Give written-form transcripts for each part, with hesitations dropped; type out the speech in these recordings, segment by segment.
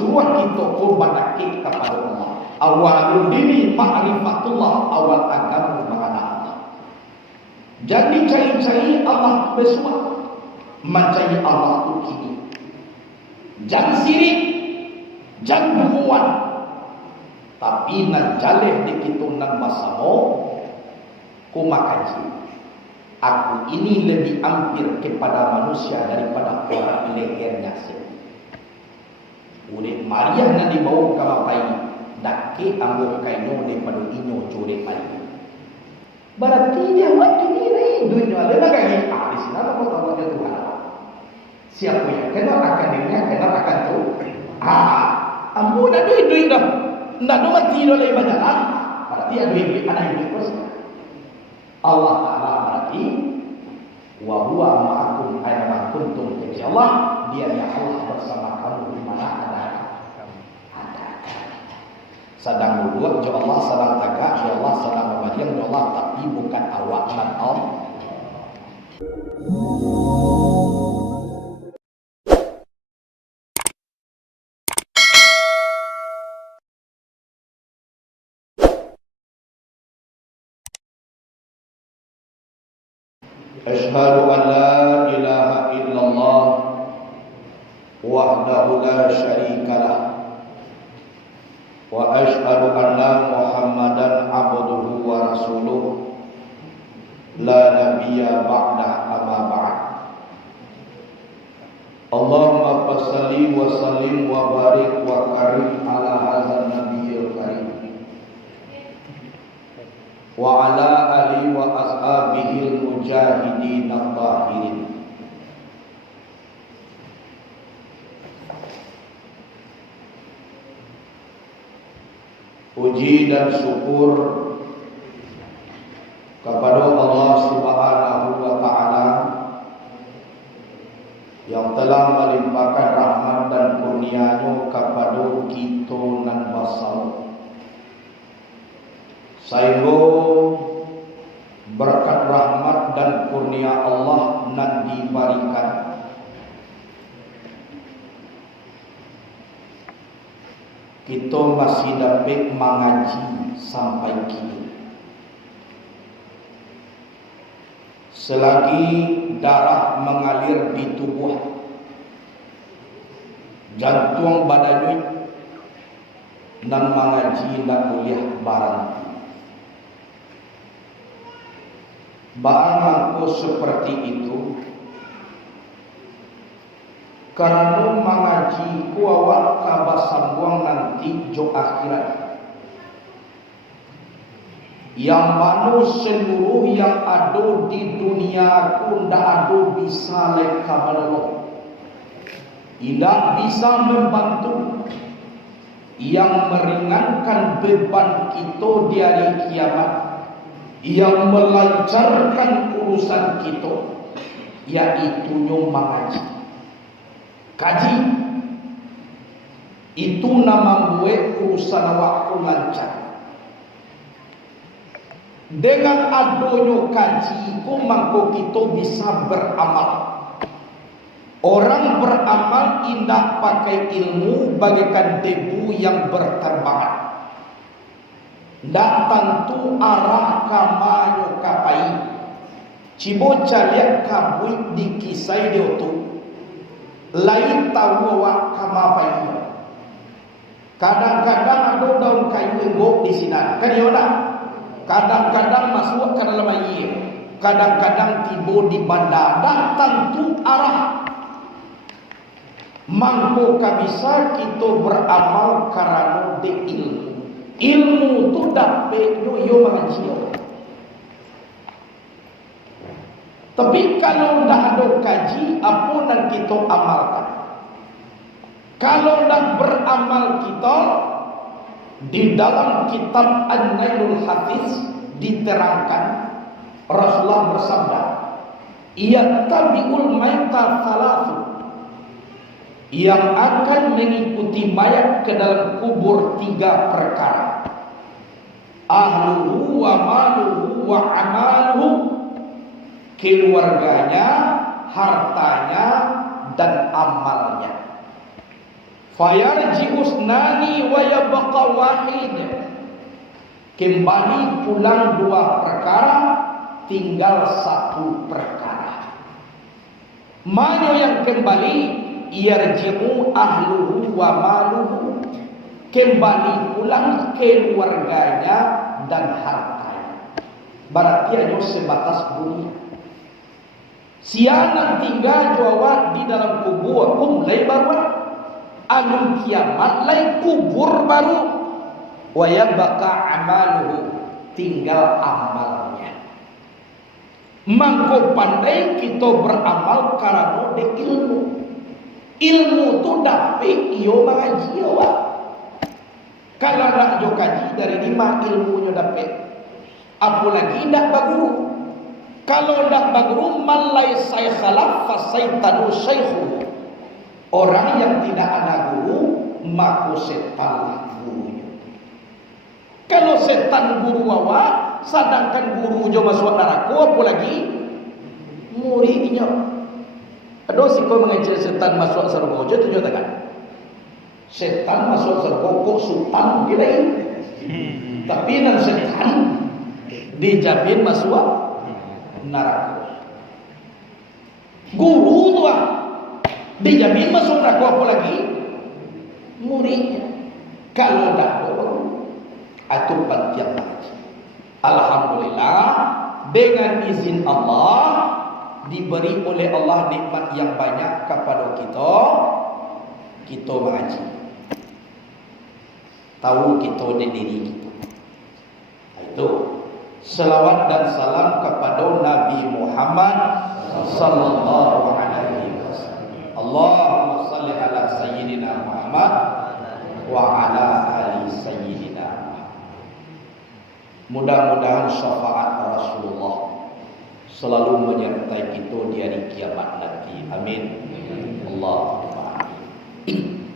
suruh kita berbakti kepada Allah. Awalul dini ma'rifatullah, awal agama mengenal Allah. Jadi cari-cari Allah bersuah, mencari Allah itu kini. Jangan sirik, jangan buat, tapi nak jaleh di kita nak bersama, ku makaji. Aku ini lebih hampir kepada manusia daripada orang lehernya sendiri. Urip Maria nak dibawa ke mapai, dake ambil kaino daripada inyo curi pagi. Berarti dia waktu ini duitnya ada lagi. Di sini apa tahu dia Tuhan. Siapa yang kenal akan dirinya, kenal akan tu. Ambo dah duit dah. Ndak ada mati dah lagi banyak. Berarti ada duit anak ini terus. Allah Taala berarti wa huwa ma'akum aina ma kuntum. Jadi Allah, dia yang Allah bersama kamu di mana ada. Sedang duduk, ya Allah sedang tegak, ya Allah sedang memadiang, ya Allah, tapi bukan awak dan Allah. Asyhadu an la ilaha illallah wahdahu la syarika lah. Wa asyhadu anna Muhammadan abduhu wa rasuluh la nabiyya ba'dah amma ba'd. Allahumma salli wa sallim wa barik wa karim ala hadzal nabiyyil karim wa ala alihi wa ashabihil mujahidin at-tahirin. Puji dan syukur kepada Allah Subhanahu wa Ta'ala yang telah melimpahkan rahmat dan kurnia-Nya kepada kita nan bersama, sehingga berkat rahmat dan kurnia Allah nan diberikan, kita masih dapat mengaji sampai kini. Selagi darah mengalir di tubuh, jantung badannya nan mengaji nak kuliah barang. Barang seperti itu karena mengaji kuawat kabasambung nanti jo akhirat, yang mana seluruh yang ada di dunia ku ndak ada bisa leka menolong, tidak bisa membantu yang meringankan beban kita di hari kiamat, yang melancarkan urusan kita, yaitu mengaji. Kaji itu nama buat urusan waktu lancar. Dengan adanya kaji, maka kita bisa beramal. Orang beramal indah pakai ilmu bagaikan debu yang berterbangan. Ndak tentu arah kamanyo kapai. Ciboca lihat kabuik di kisah dia tu. Lain tahu awak kamapai. Kadang-kadang ada daun kayu enggok di sini. Kan ya tak? Kadang-kadang masuk ke dalam air, kadang-kadang tiba di bandar. Dah tentu arah. Mangko kabisa kita beramal karena de ilmu. Ilmu tu dapat yo mengaji. Tapi kalau dah ada kaji, apa yang kita amalkan? Kalau dah beramal kita, di dalam kitab An-Nailul Hafiz diterangkan, Rasulullah bersabda, "Yattabi'ul maita thalathu," yang akan mengikuti mayat ke dalam kubur 3 perkara. Ahluhu wa maluhu wa amaluhu, keluarganya, hartanya, dan amalnya. Fayarji'us nani wa yabqa wahid. Kembali pulang dua perkara, tinggal satu perkara. Mana yang kembali? Yarji'u ahluhu wa maluhu. Kembali pulang keluarganya dan hartanya. Berarti hanya sebatas dunia. Sianan tinggal jawab di dalam kubur mulai baru. Anu kiamat lai kubur baru. Wa yabqa amaluhu, tinggal amalnya. Mangko pandai kita beramal karena de ilmu. Ilmu tu dapet iyo mengaji awak. Kalau nak jo kaji dari lima ilmunya dapat. Apalagi nak baguru. Kalau nak baguru malai saya khalaf fasaitanu syaikhhu. Orang yang tidak ada guru maka setan gurunya. Kalau setan guru awak, sedangkan guru jo masuk neraka, apalagi muridnya. Ada si kau mengajar setan masuk surga je tujuh tangan. Setan masuk surga kok sultan dia lain. Tapi nan setan dijamin masuk neraka. Guru tu dijamin masuk neraka, apalagi muridnya. Kalau dah atau panjang lagi. Alhamdulillah, dengan izin Allah diberi oleh Allah nikmat yang banyak kepada kita mengaji. Tahu kita diri kita. Itu selawat dan salam kepada Nabi Muhammad sallallahu alaihi wasallam. Allahumma salli ala sayyidina Muhammad wa ala ali sayyidina. Mudah-mudahan syafaat Rasulullah selalu menyertai kita di hari kiamat nanti. Amin. Allahumma amin.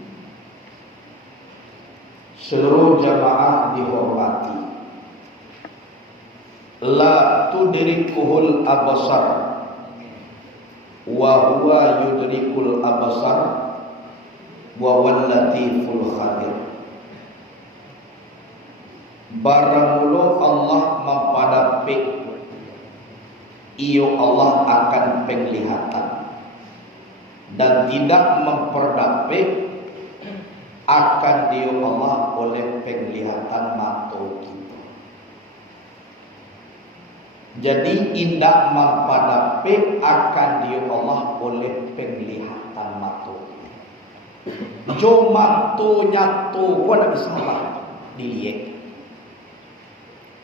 Seluruh jamaah dihormati. La tudrikuhul absar wa huwa yudrikul absar wa wal latiful khabir. Baramula Allah mempadapik, iyo Allah akan penglihatan, dan tidak memperdapik akan dia Allah oleh penglihatan mata kita. Jadi indah mempadapik akan dia Allah oleh penglihatan mata kita. Jo mata nyatu kau nak bisa dilihat.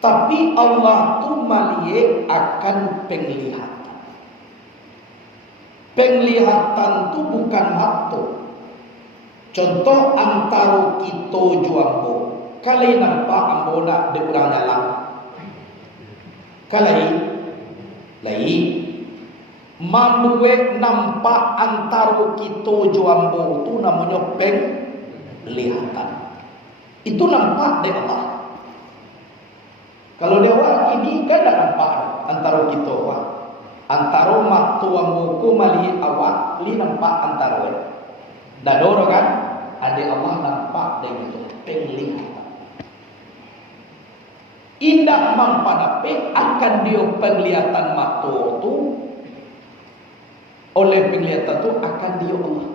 Tapi Allah tu melihat akan penglihatan. Penglihatan tu bukan mata. Contoh antara kita juambo. Kalau nampak ambo nak de urang jalan. Kalau lai mambuet nampak antara kita juambo tu namanya penglihatan. Itu nampak dari Allah. Kalau dia awak ini kan tak nampak antara kita awak. Antara mata muka mali awak li nampak antara. Dador kan? Ada Allah nampak dari itu penglihatan. Indah mempadapik akan dia penglihatan mata tu. Oleh penglihatan tu akan dia Allah.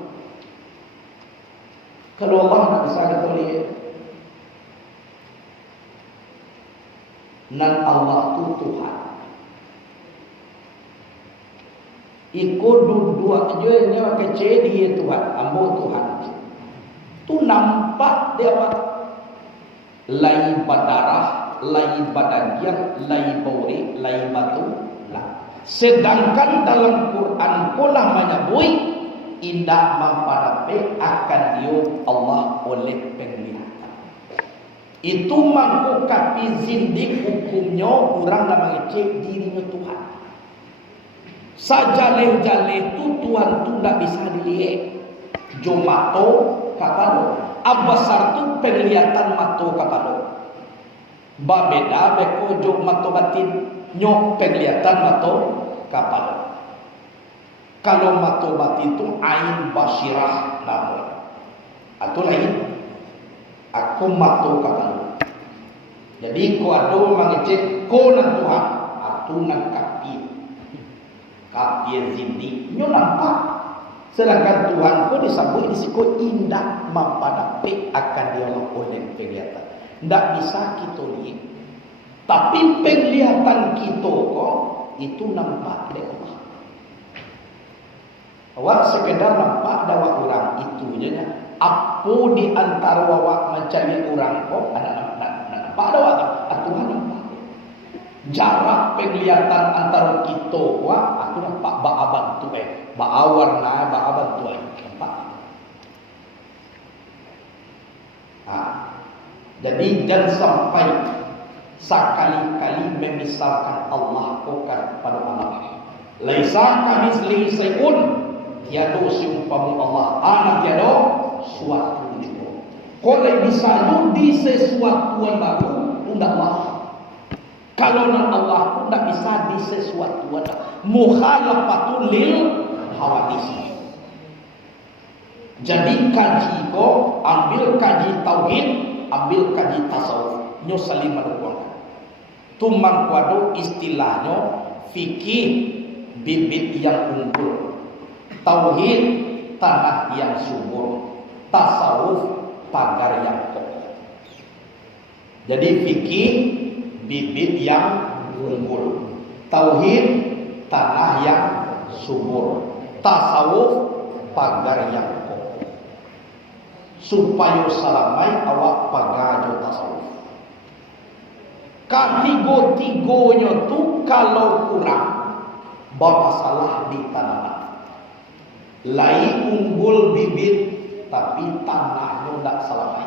Kalau Allah nak bisa kita lihat, nan Allah tu Tuhan. Ikut dua je nya kecil dia Tuhan, ambo Tuhan. Tu nampak dia apa? Lai badarah, lai badagian, lai bauri, lai batu. Lah. Sedangkan dalam Quran pula menyebut indah mempadapik akan dia Allah oleh penglihatan. Itu mampu kapi zindik hukumnya orang nak mengecek dirinya Tuhan. Sajaleh-jaleh tu Tuhan tu tak bisa dilihat. Jomato kapalo. Abasar tu penglihatan mato kapalo. Babeda beko jomato batin nyok penglihatan mato kapalo. Kalau mato batin tu ain basirah namanya. Atau lain, aku matu kakak. Jadi ko ado mangecek ko nan Tuhan, atu nan kapi zindi nyo nampak. Sedangkan Tuhan ko disambut disiko indah mampadape akan dia oleh penglihatan. Ndak bisa kita lihat. Tapi penglihatan kita kok itu nampak deh Allah. Awak sekedar nampak dawa orang itu je. Apa di antara awak mencari orang kok ada nampak dawa Tuhan nampak. Jarak penglihatan antara kita wah aku nampak baaban tu warna baaban tu nampak. Jadi jangan sampai sekali-kali memisalkan Allah bukan pada Allah. Laisa kamitslihi syai'un, tiada seumpama Allah. Anak tiada suatu juga. Kalau bisa di sesuatu yang baru, tidak Allah. Kalau nak Allah pun tidak bisa di sesuatu yang mukhalafatul lil hawadis. Jadi kaji ko, ambil kaji tauhid, ambil kaji tasawuf, nyo saling mendukung. Tumang kuado istilahnya fikih bibit yang unggul, tauhid tanah yang subur, tasawuf pagar yang kokoh. Jadi fikih bibit yang unggul, tauhid tanah yang subur, tasawuf pagar yang kokoh. Supaya salamai awak pagar tasawuf. Ketiga-tiganya tu kalau kurang bermasalah di tanaman. Lain unggul bibit tapi tanahnya tidak selamai.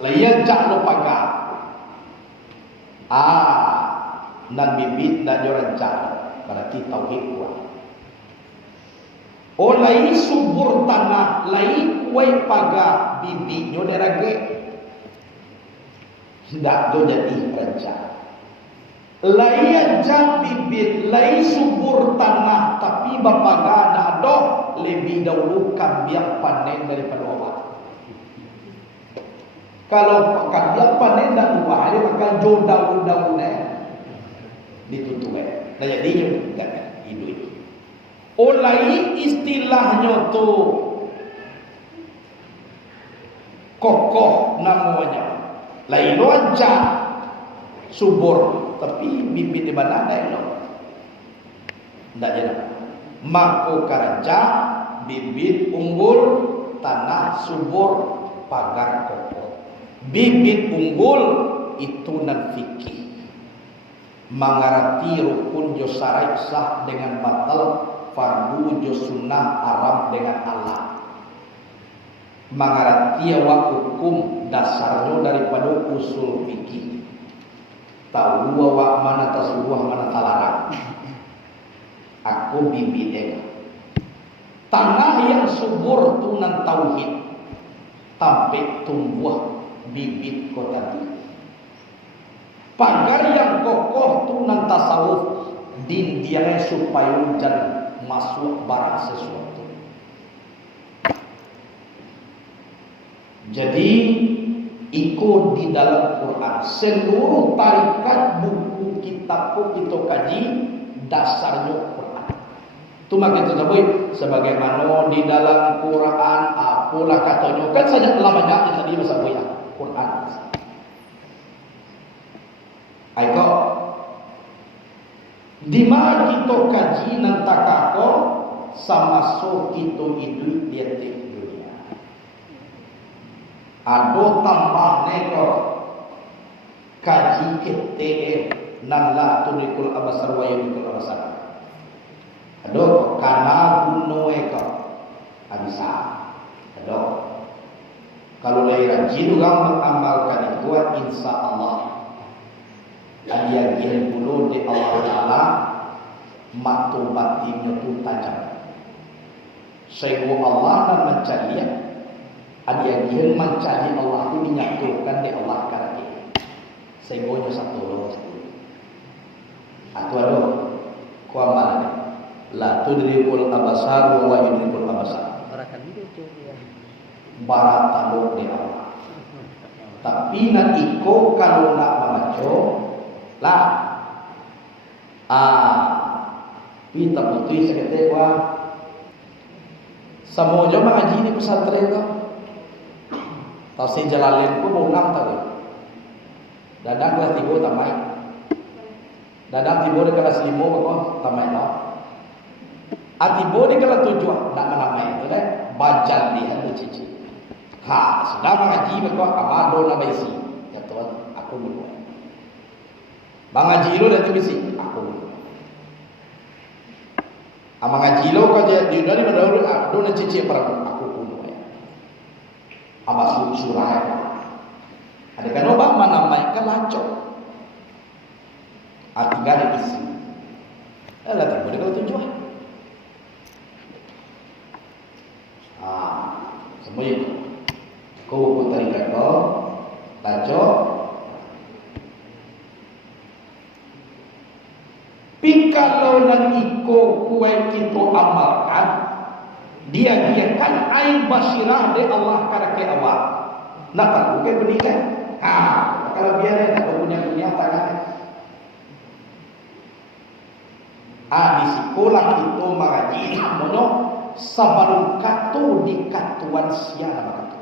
Lain jak lo pagar. Nan bibit dan jorancak berarti tauhid kuat. Oh lain subur tanah, lain kuai pagar bibitnya derage. Tidak tu jadi rancak. Lain jak bibit, lain subur tanah, tapi bapaga ada lebih dahulu kambiak panen daripada awak. Kalau kambiak panen dah luar, dia makan jo daun-daunnya ditutup. Nah jadi itu. Oh lain istilahnya tu kokoh namanya. Lain loncak subur tapi bibit di mana ada lo. Ndak jadi. Mako karanca bibit unggul tanah subur pagar kokoh. Bibit unggul itu nan fikih. Mengerti rukun jo syarat sah dengan batal, fardu jo sunnah haram dengan Allah. Mengerti awak hukum dasarnya daripada usul fikih. Tahu awak mana tasawuf mana talarang. Aku bibit tanah yang subur tu nan tauhid. Sampai tumbuh bibit ko tadi. Pagar yang kokoh tu nan tasawuf. Din dia supaya jangan masuk barang sesuatu. Jadi ikut di dalam Quran seluruh tarikat buku kitab kita kaji dasarnya Quran. Itu maka kita sebut sebagaimana di dalam Quran apalah katanya kan saja telah banyak kita di masa buaya Quran. Aiko di mana kita kaji nantakako sama so kita hidup di atas dunia. Ado tambah neko kaji kita nalla tulikul abasar wa yulikul abasar. Ado kana gunno eko abisa. Ado kalau lagi rajin orang mengamalkan itu insya Allah dia puluh di Allah Taala matu batinnya tu tajam. Sehingga Allah dan mencari dia mencari Allah itu dinyatukan di Allah karena sehingga satu loh. Atau ada kuamal la tudrikul abasar wa yudrikul abasar. barat taluk di Allah. Tapi nak ikut kalau nak membaca lah. Kita putih sekete wah. Semua jemaah haji di pesantren tu. Tafsir Jalalain pun mau 6 tahun. Dadang kelas 3 tamat. Dadang tiba di kelas 5 kok tamat dah. Tiba di kelas 7 nak menamai itu dah. Baca dia tu cici. Sudah mengaji kok amado na baisi. Ya Tuhan, aku dulu. Bang haji lo nanti bisi, aku dulu. Amang haji lo kau jadi dari mendahulu do na cici perang aku dulu. Abang surah. Ada kan obang menamai kelacok. Tiga ada isi. Lah tiba di kelas 7. Semua itu. Kau pun tarikat kau baca. Kalau nak ikut kuat kita amalkan, dia kan ain basyirah dari Allah karake awak. Nak tahu ke berikan? Kalau biar tak punya tangan. Di sekolah itu mengaji mono sabarung katu di katuan sia nama katu.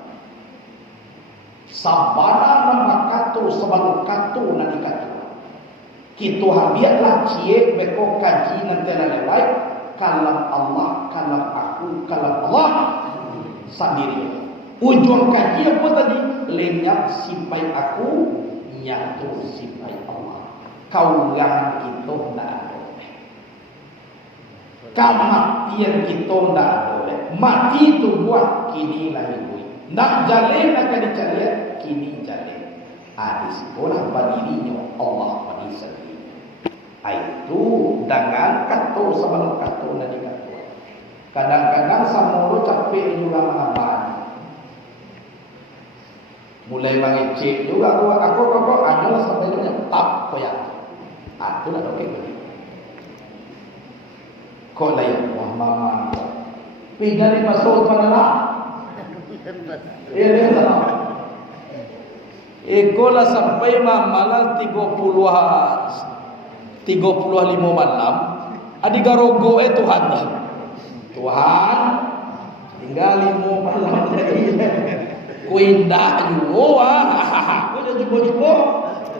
Sabana nama katu sabarung katu na di katu. Kita habiatlah cie beko kaji nanti lelai kalam Allah, kalam aku, kalam Allah sendiri. Ujung kaji apa tadi? Lenyap simpai aku, nyatu simpai Allah. Kau yang kita nak ada. Kematian kita nak ada. Mati tu buat kini lagi gue. Nak jalan akan dicari kini jalan. Di sekolah berdirinya Allah bagi sendiri. Itu dengan kata sebelum kata nanti kata. Kadang-kadang sama lo capek juga mengamal. Mulai mengecek juga aku adalah sampai dengan tak koyak. Itu nak okey beli. Kau layak mama. Pindah di masuk mana lah? Ini lah. Ikolah sampai malam 35 malam. Adi garogo Tuhan. Tuhan tinggal 5 malam lagi. Ku indah juga. Ku dah jumpa.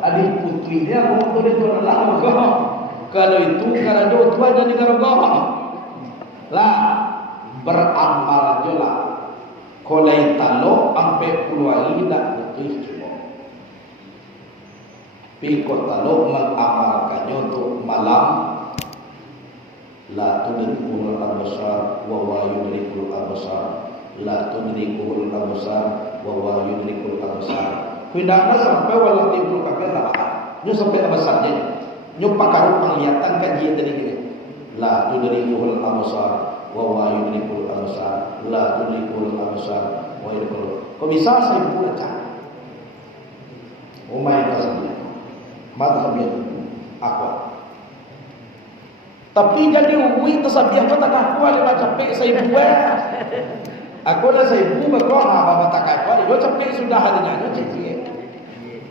Adik putrinya aku tu dia lama kau. Kalau itu kalau Tuhan jadi garogo. Lah beramal je lah. Kolai talo ampe puluhan nak putih cuma. Pikot talo mengamalkannya untuk malam. La tudrikul absar wa huwa yudrikul absar. La tudrikul absar wa huwa yudrikul absar. Hendaknya sampai walau timbul kakek lah. Nyo sampai abasarnya. Nyo pakar penglihatan kajian tadi ni. La tudrikul absar wa huwa yudrikul absar. La tudrikul absar wa yudrikul. Kau bisa saya pula cak. Umay pasal. Mata sabiat aku. Tapi jadi uwi tersabiat tu tak aku ada capek saya buat. Aku dah saya buat berkoha bapa tak aku. Dia capek sudah hadinya tu cici.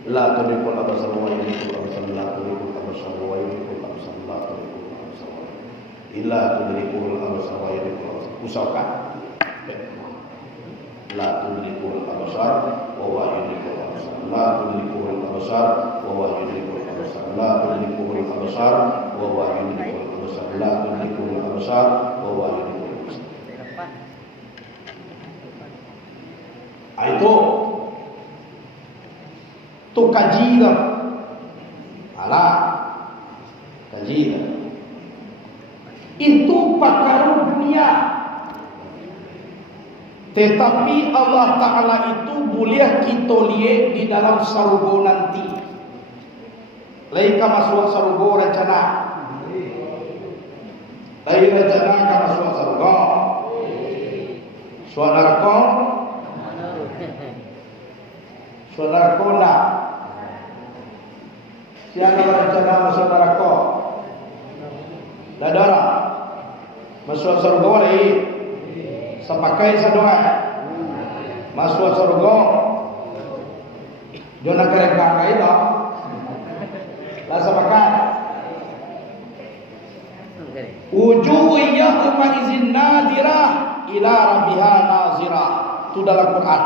La tudrikul absar wa yudrikul absar. La tudrikul absar wa yudrikul absar. La tudrikul absar. Illa tudrikul absar wa yudrikul absar. Usahakan. La tudrikul absar wa yudrikul absar. La tudrikul absar wa yudrikul absar. La tudrikul absar wa yudrikul absar. La tudrikul absar wa yudrikul absar. Itu tu kaji dah. Alah kaji dah. Itu pakar dunia. Tetapi Allah Ta'ala itu boleh kita lihat di dalam surga nanti. Lain masuk surga rencana. Lain rencana kan masuk surga. Suarga. Suarga nak. Siapa rencana masuk neraka? Dadara. Masuk surga lagi. Sepakai sedoa. masuk surga. Jangan kereka kayak itu. Lasa makan. Wujuh yawma izin nadirah ila rabbiha nazirah. Itu dalam Quran.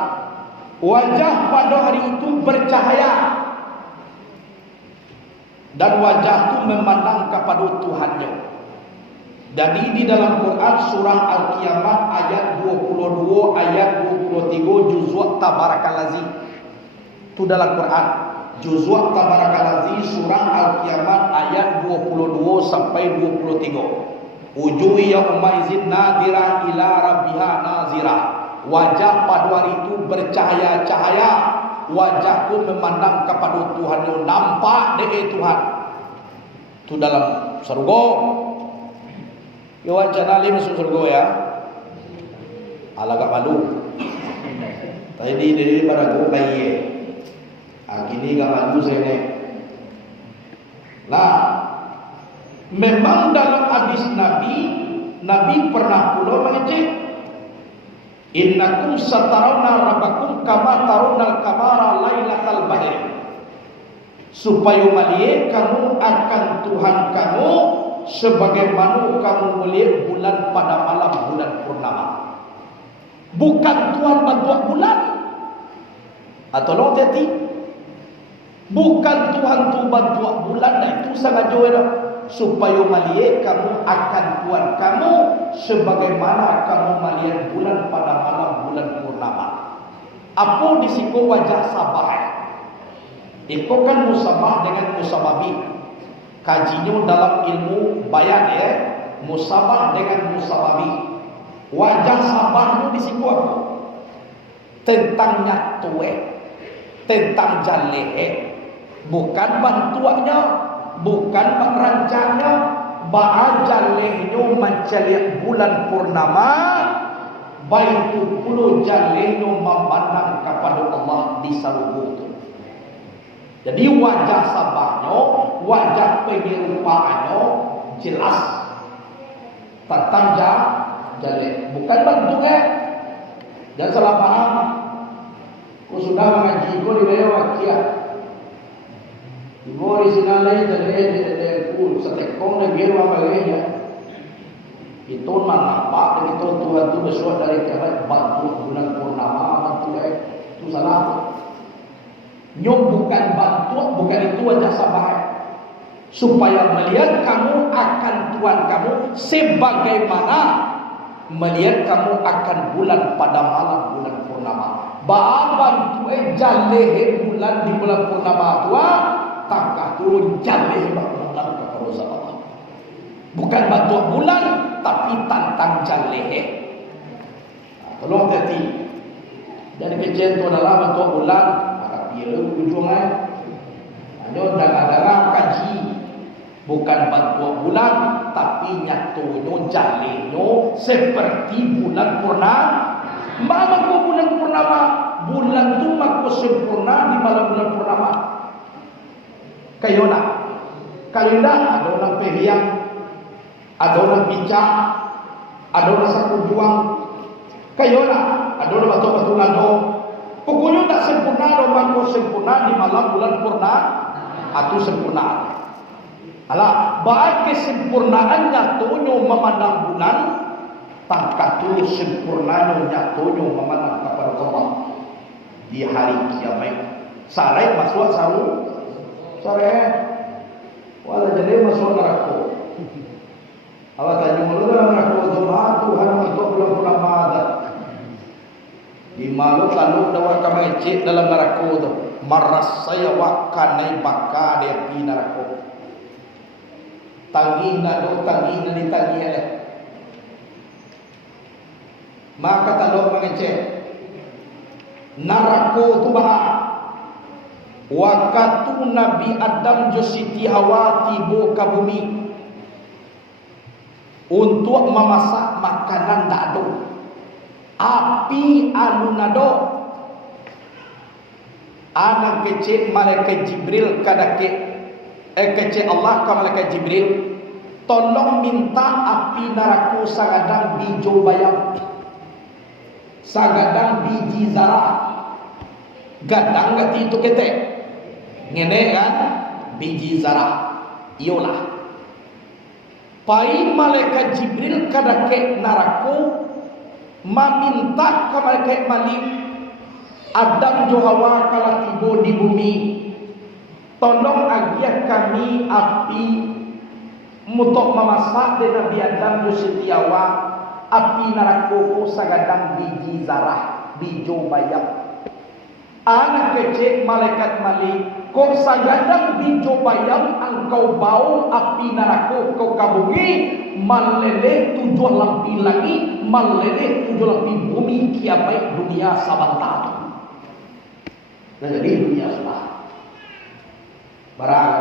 Wajah pada hari itu bercahaya dan wajah itu memandang kepada Tuhannya. Jadi di dalam Quran surah Al-Qiyamah ayat 22 ayat 23 juz'u tabarakallazi. Itu dalam Quran juz'u tabarakallazi surah Al-Qiyamah ayat 22 sampai 23. Wujuh yauma izin nadirah ila rabbiha nazirah. Wajah pada hari itu bercahaya-cahaya. Wajahku memandang kepada Tuhan. Nampak dia Tuhan. Itu dalam surga. Ya wajah nali masuk surga ya. Agak malu. Tadi di pada aku bayi. Gini gak malu saya ni. Nah, memang dalam hadis Nabi pernah pula mengecek. Innakum satarawna rabbakum kama tarawna al-qamara lailatal badri. Supaya melihat kamu akan Tuhan kamu sebagaimana kamu melihat bulan pada malam bulan purnama. Bukan Tuhan bantu bulan. Atau lo tadi bukan Tuhan tu bantu bulan, itu sangat jauh. Supaya melihat kamu akan Tuhan kamu sebagaimana kamu melihat bulan pada malam bulan purnama. Apa disiko wajah sabah? Itu kan musabah dengan musababi. Kajinya dalam ilmu bayan ya, musabah dengan musababi. Wajah sabahnya disiko apa? Tentang nyatue, tentang jalehe, bukan bantuannya. Bukan merancangnya, bahagia lehnya mencari bulan purnama, baik puluh jalehnya memandang kepada Allah di sarung. Jadi wajah sabahnya, wajah penyerupaannya jelas tentang jaleh. Bukan bentuknya. Jangan salah paham. Kau sudah mengaji kau di dalam wakiah. Ibu original lain dari kul setekong negeri apa lagi? Itu nampak dan itu Tuhan tu bersuat dari kiamat bantu bulan purnama bantu itu salah. Nyom bukan bantu, bukan itu wajah sabah. Supaya melihat kamu akan Tuhan kamu sebagaimana melihat kamu akan bulan pada malam bulan purnama. Bantu jaleh bulan di bulan purnama Tuhan. Tangkah turun jaleh bantuan kepada Allah. Bukan bantuan bulan, tapi tantang jaleh. Tolong hati. Jadi kecil tu adalah bantuan bulan. Maka dia ujungnya. Hanya dengar-dengar kaji. Bukan bantuan bulan, tapi nyatunya jalehnya seperti bulan purnama. Maka bulan purnama, bulan tu maka sempurna di malam bulan purnama. Kayo nak, kalau tidak ada orang pehiang, ada orang picak, ada orang sapu juang. Kayo nak, ada orang batu-batu lado. Pokoknya tak sempurna, orang kau sempurna di malam bulan purna, atau sempurna. Alah, baik kesempurnaan nyatunya memandang bulan, tangkat tu sempurnanya nyatunya memandang kepada Allah di hari kiamat. Sarai masuk saru. Sore, wala jadi masuk neraka. Awak tanya mulu dalam neraka tu Tuhan masuk bulan purnama ada. Di malu lalu dawa kami cik dalam neraka tu. Maras saya wakanai baka dia pi neraka. Tangih nak tangih nak ditangih oleh. Maka talok mengecek neraka tu bah. Waktu Nabi Adam Siti Hawa tiba ke bumi untuk memasak makanan tak ada. Api alun ada. Anak kecil malaikat Jibril kadake kecil Allah ke malaikat Jibril tolong minta api neraka sangadang bijo bayam. sagadang biji zarah. Gadang gati itu kete ngene kan biji zarah iolah pai malaikat Jibril kadake narako meminta ke malaikat Malik Adam jo Hawa kala tibo di bumi tolong agiat kami api mutok memasak de Nabi Adam jo setiawa api narako ko sagadang biji zarah bijo bayam. Anak kecil malaikat Malik kau sagadang bijo bayam engkau bau api neraka kau kabungi malele 7 lampi lagi malele 7 lampi bumi kiamat dunia sabantah. Nah jadi dunia sudah barang.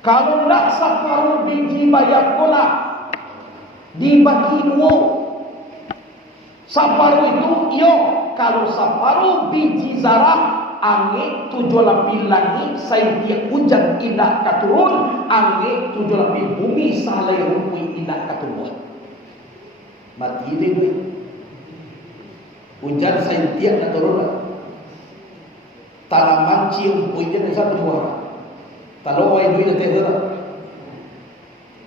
Kalau nak separuh biji bayam kola dibagi 2. Separuh itu iyo kalau separuh biji zarah angin 7 lampi langit saya tiap hujan indah katurun angin 7 lampi bumi salai rumpui indah katurun mati ini hujan saya tiap katurun tanaman cium punya satu buah kalau wai duit nanti ada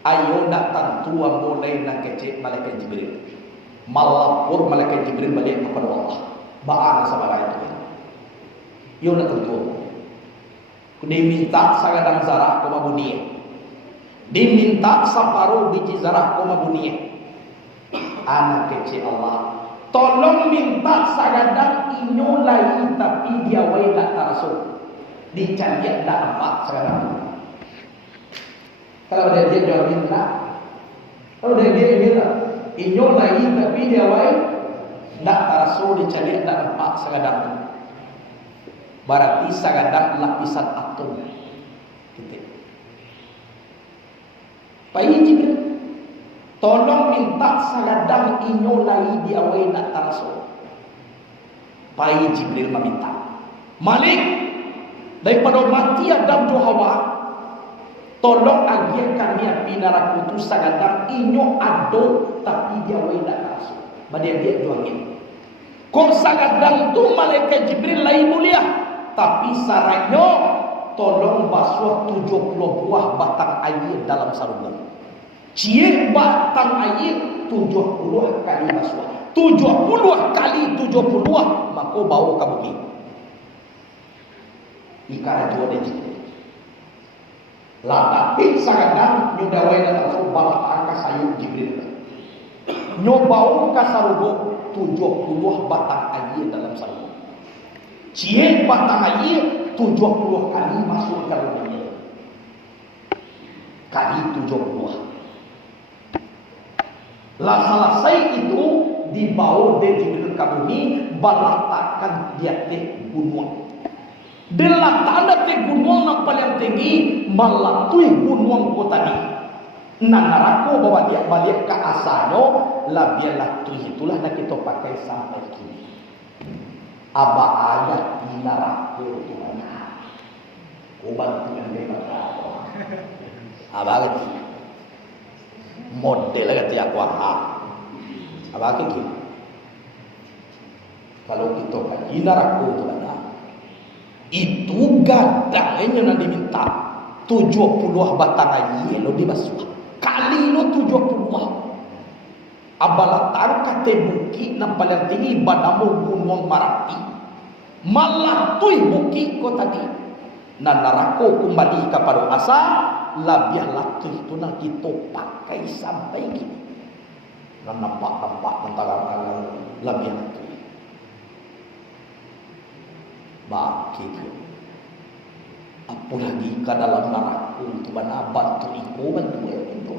ayo datang tua mulai nak kecil malaikat Jibril malapur malaikat Jibril balik kepada Allah ba'ana sabara itu yo nak tentu diminta sagadang zarah koma bunia diminta separuh biji zarah koma bunia anak kecil Allah tolong minta sagadang inyo lagi tapi dia wai tak taraso dicariak tak nampak sagadang kalau dia jawab minta kalau dia minta inyo lagi tapi dia wai nak taraso dicari nak nampak sagadang berarti sagadang lapisan atom titik pai Jibril tolong minta sagadang inyo lagi dia wai nak taraso pai Jibril meminta Malik daripada mati Adam tu Hawa tolong agiakan api neraka tu sagadang inyo ado tapi dia wai tak rasu badia dia juangin kau sagadang tu malaikat Jibril lain mulia tapi saranyo tolong basuh 70 buah batang air dalam sarungan cie batang air 70 kali basuh 70 kali 70 maka bau kabuki ikara jual dia Lata sagadang nyodawai datang sobat angka sayur Jibril nyobau kasarubo 70 batang air dalam sarung cie batang air 70 kali masuk ke dalamnya kali 70 lah selesai itu dibawa dari Jibril ke bumi balatakan dia ke gunung Dela tanda te gunung yang paling tinggi melatui gunung kota ni. Nanarako bawa dia balik ke asalnya, lah biar latui itulah nak kita pakai sampai kini. Aba ayat di narako itu mana? Kau bantu yang dia kata. Aba kata model kata aku Aba kata kalau kita kaji narako itu mana? Itu gadangnya nak diminta 70 batang air lo dibasuh kali lo 70 abalatang kate bukit yang paling tinggi badamu gunung Marapi malah tuh bukit ko tadi nan narako kembali kepada asa labiah latih itu nak kita pakai sampai gini dan nampak antara labiah latih baki dia. Apa lagi ke dalam neraka itu mana bantu iko bantu itu.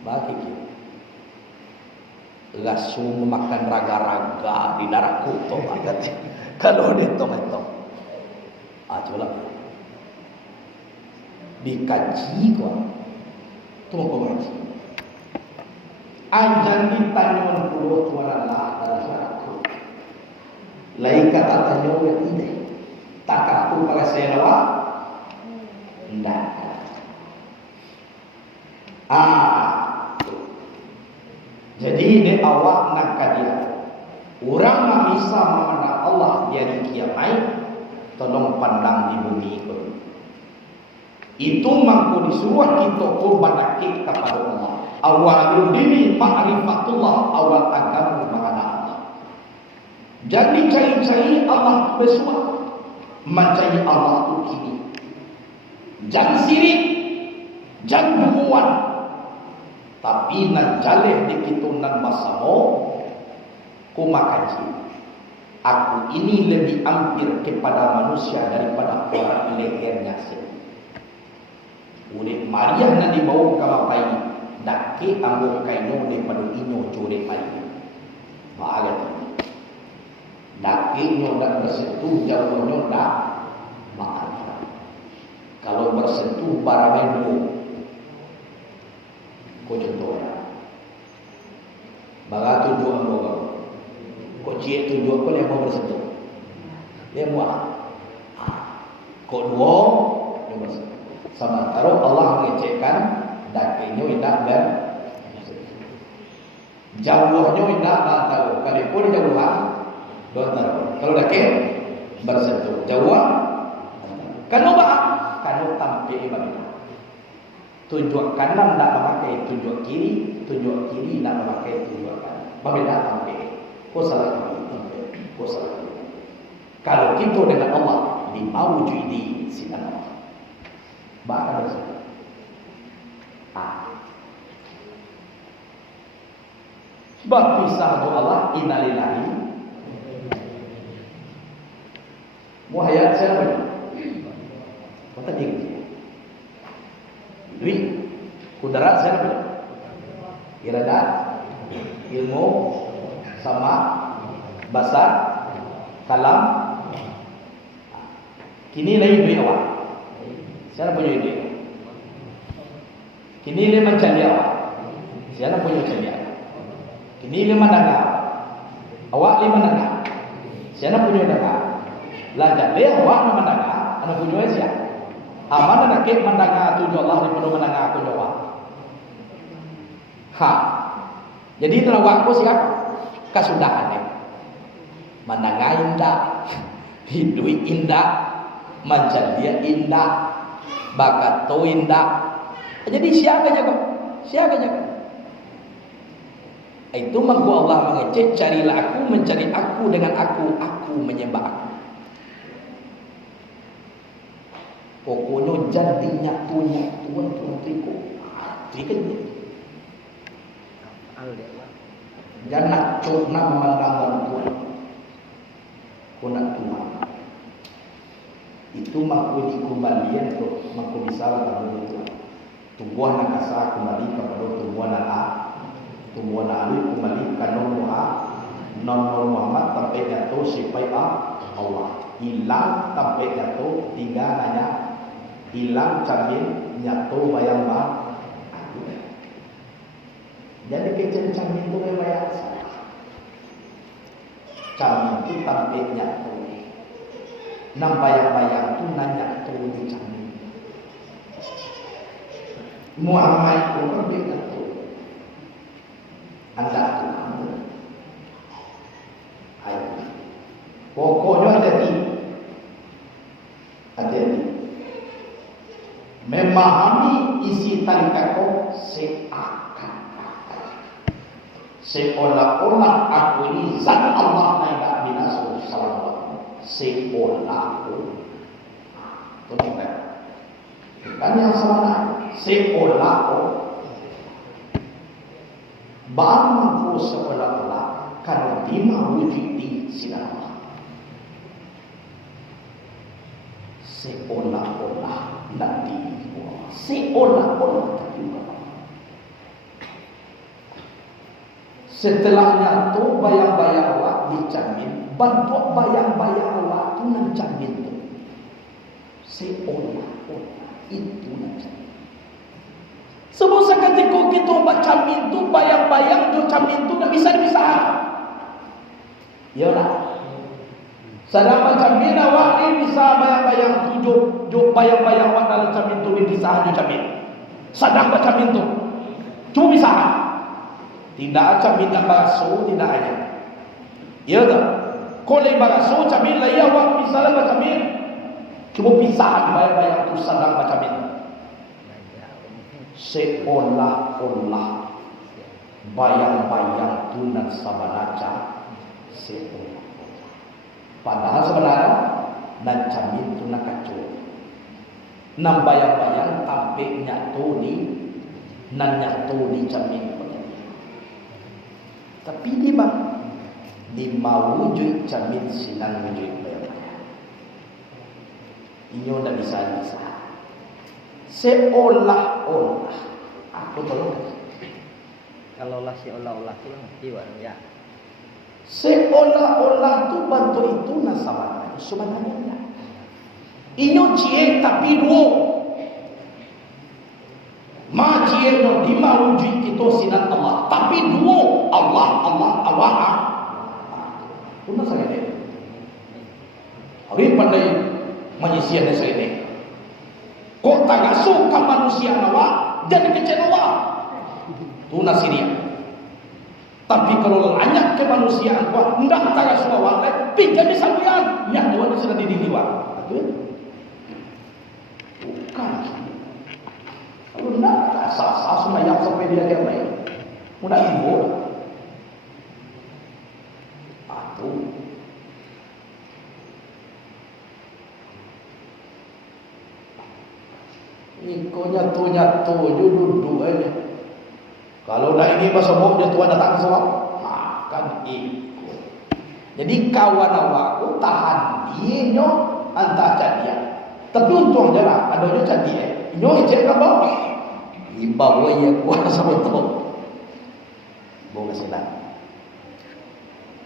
Baki dia. Langsung memakan raga-raga di neraka itu banget. Kalau dia itu. Coba dikaji kok. Tunggu kau baca. Anjan ditanya puluh suara lah dalam suaraku. Lain kata tanya yang ini. Tak aku pakai sewa. Tidak. Jadi dia awak nak kadia. Orang nak bisa memandang Allah di hari kiamat, tolong pandang di bumi itu. Itu mampu disuruh kita berbakti kepada Allah. Awalul dini ma'rifatullah, awal agama mengenal Allah. Jadi cari-cari Allah bersuah, mencari Allah itu kini. Jangan sirik, jangan buat, tapi nak jaleh di kitunan masamo, ku makaji. Aku ini lebih hampir kepada manusia daripada orang lehernya sendiri. Urip Maria nak dibawa ke mapai, dake ambo kaino daripada inyo curi pagi. Bahagia tu. Dake nyo nak bersentuh, jauh nyo nak bahagia. Kalau bersentuh baramai dulu, kau contoh ya. Baga tujuh ambo kau. Kau cie tujuh kau yang mau bersentuh. Dia muak. Kau dua, dia bersentuh. Sementara Allah mengecekkan dakinya tidak dan jauhnya tidak tahu. Kalau pun jauhan, don't tahu. Kalau dakik bersentuh jauh, kalau tampil ibadah. Tujuan kanan tidak memakai tujuan kiri tidak memakai tujuan kanan. Berbeda tampil. Kau salah kau salah. Kalau kita dengan Allah di mawujudi sinan Allah. Bahkan bersama. Sebab pisah doa Allah innalillahi. Muhayat siapa? Kata diri. Duit. Kudarat siapa? Iradat, ilmu, sama, basar, kalam. Kini lagi duit awak. Siapa punya ide? Kini dia mencari awak. Siapa punya cari? Kini dia mendengar. Awak dia mendengar. Siapa punya dengar? Lanjut dia awak nak mendengar. Anak punya siapa? Aman nak ke mendengar tujuh Allah di penuh mendengar aku jawab. Jadi dalam waktu siapa? Kesudahan ni. Mendengar indah, hidup indah, menjadi indah. Bakat tu indah. Jadi siapa jaga? Siapa jaga? Itu maka Allah mengecek, carilah aku, mencari aku dengan aku menyembah aku. Pokoknya jadinya tuan triku. Triku. Jangan cok nak memandang Tuhan. Kau nak Tuhan. Itu maku dikembalian tu, maku disalah kamu itu. Tumbuhan nak asal kembali kepada tumbuhan alu kembali ke non Muhammad sampai jatuh sampai Allah. Hilang sampai jatuh tinggal hanya hilang camin nyatu bayang Jadi kecil camin itu bayang. Camin itu sampai nyatu. Nam bayang-bayang tu nanya tu di camin. Muhammad itu kan dia tu. Anda tu. Ayo. Pokoknya hati-hati. Memahami isi tarikatku seakan-akan. Seolah-olah aku ini zat Allah naik binasu salam. Seolah-olah itu kan yang salah. Seolah-olah bangku seolah-olah kalau dimawujud di sinar Allah. Seolah-olah nanti seolah-olah setelahnya tu bayang-bayang awak dicamin, bantu bayang-bayang awak tu nan camin tu. Seolah-olah itu nan camin. Sebab seketika kita baca camin tu, bayang-bayang tu camin tu tak bisa dipisah. Ya lah. Sedang baca camin awak ni bisa bayang-bayang tu, bayang-bayang awak dalam camin tu dipisah tu camin. Sedang baca camin tu. Cuma pisahan. Tidak akan minta baraso, tidak ada. Ya tak? Kolej baraso camin lah ya wak misalnya macam ni. Cuma pisahan bayar-bayar tu sadang macam ni. Seolah-olah bayang-bayang tunan sabanaca seolah. Padahal sebenarnya nan camin tunan kacau. Nam bayang-bayang tampik nyatu di nan nyatu di camin. Tapi di mana? Di mawujud camin sinan wujud bayang-bayang. Inyo tak bisa. Seolah-olah. Aku tolong. Kalau lah seolah-olah tu ngerti ya. Seolah-olah tu bantu itu nasabana. Sebenarnya. Inyo cie tapi dua. Ma cie no di mawujud itu sinan Allah. Tapi dua Allah awak. Puna saya ni. Hari pandai manusia ni saya ni. Kau tak suka manusia awak jadi kecewa. Tu nasiria. Tapi kalau banyak kemanusiaan kau hendak tak suka awak, pergi di sambian. Nyak Tuhan sudah di diri awak. Bukan. Kalau nak sah semayang sampai dia baik. Mudah ibu. Atu. Iko nyatu duduk aja. Kalau nak ingin bersembuh dia Tuhan datang ke semua. Makan iko. Jadi kawan awak tahan dia nyo antah dia. Tapi untung je lah adanya candi nyo ijek apa? Ibawa ye kuasa betul. Boleh silat.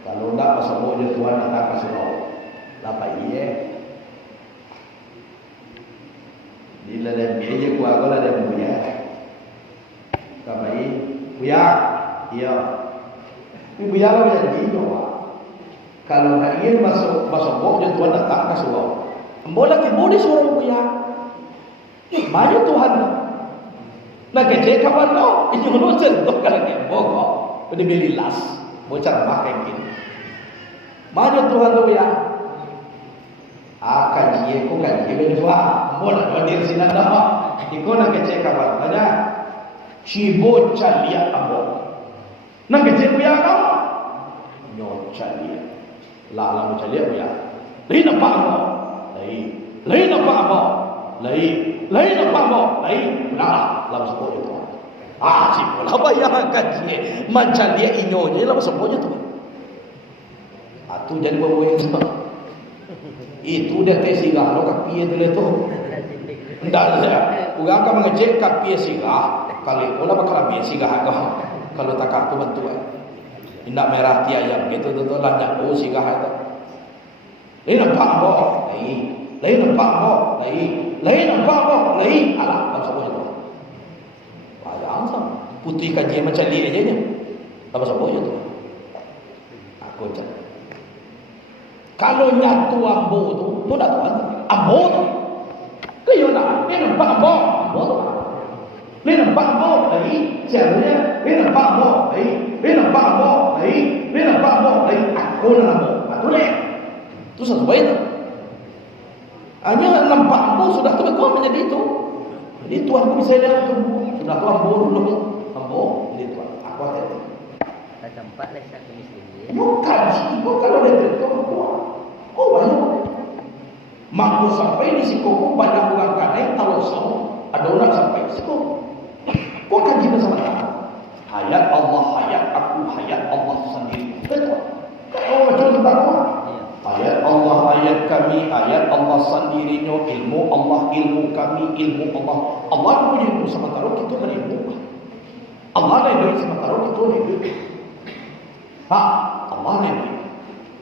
Kalau nak bersembuh dia Tuhan datang ke semua. Dapat ye. Bila dia biaya kuat kalau dia punya. Kapai puya. Iya. Ini puya lah jadi doa. Kalau nak ingin masuk bok dia Tuhan datang ke surau. Boleh ke boleh surau puya. Maju Tuhan. Nak kecek kawan lo. Ini lo cerita kalau ke bok. Dia beli las. Bocor makan gini. Maju Tuhan tu ya. Kaji ko kaji berdua. Boleh hadir sinan dah. Iko nak kecek kawan. Ada. Cibo calia abo. Nak kecek puya kau? Nyo calia. Lah calia puya. Lain nampak apa? Lain nampak apa? Lain nampak apa? Lah sebut itu. Cibo lah bayar kaji. Macam dia inyo je lah sebut itu. Tu jadi bawa itu. Itu dia teh sigah lo kapi itu le tu. Ndak ada. Orang akan mengecek kapi sigah. Kali pula bakal kapi sigah kau. Kalau tak kartu bantuan. Indak merah ti ayam gitu tu lanjak sigah itu. Lain nampak apa? Lain nampak apa? Lain nampak apa? Alah, tak sebut itu. Bayang sam. Putih kaji macam dia aja nya. Tak sebut itu. Aku cakap. Kalau nyatu ambo tu tak tahu ambo tu. Kau nak, ni nampak ambo tu. Ni nampak ambo, caranya, ni nampak ambo, ni nampak ambo, ni nampak ambo, aku nak ambo. Tu deh. Tu satu baik tu. Hanya nampak ambo sudah terbetul menjadi itu. Jadi Tuhan aku bisa lihat tu. Sudah tu ambo dulu, ambo jadi Tuhan. Aku ada. Tak campak lah satu mesti. Bukan kalau dia terbetul. Oh banyak. Makmu sampai di Sikoko banyak orang kane tahu sama. Ada orang sampai Sikoko. Kau kaji bersama tak? Hayat Allah, hayat aku, hayat Allah sendiri. Betul. Oh macam tak tahu. Hayat Allah, hayat kami, hayat Allah sendirinya, ilmu Allah, ilmu kami, ilmu Allah. Allah punya ilmu sementara kita kan ilmu. Allah ada ilmu sementara kita ilmu. Allah ada ilmu.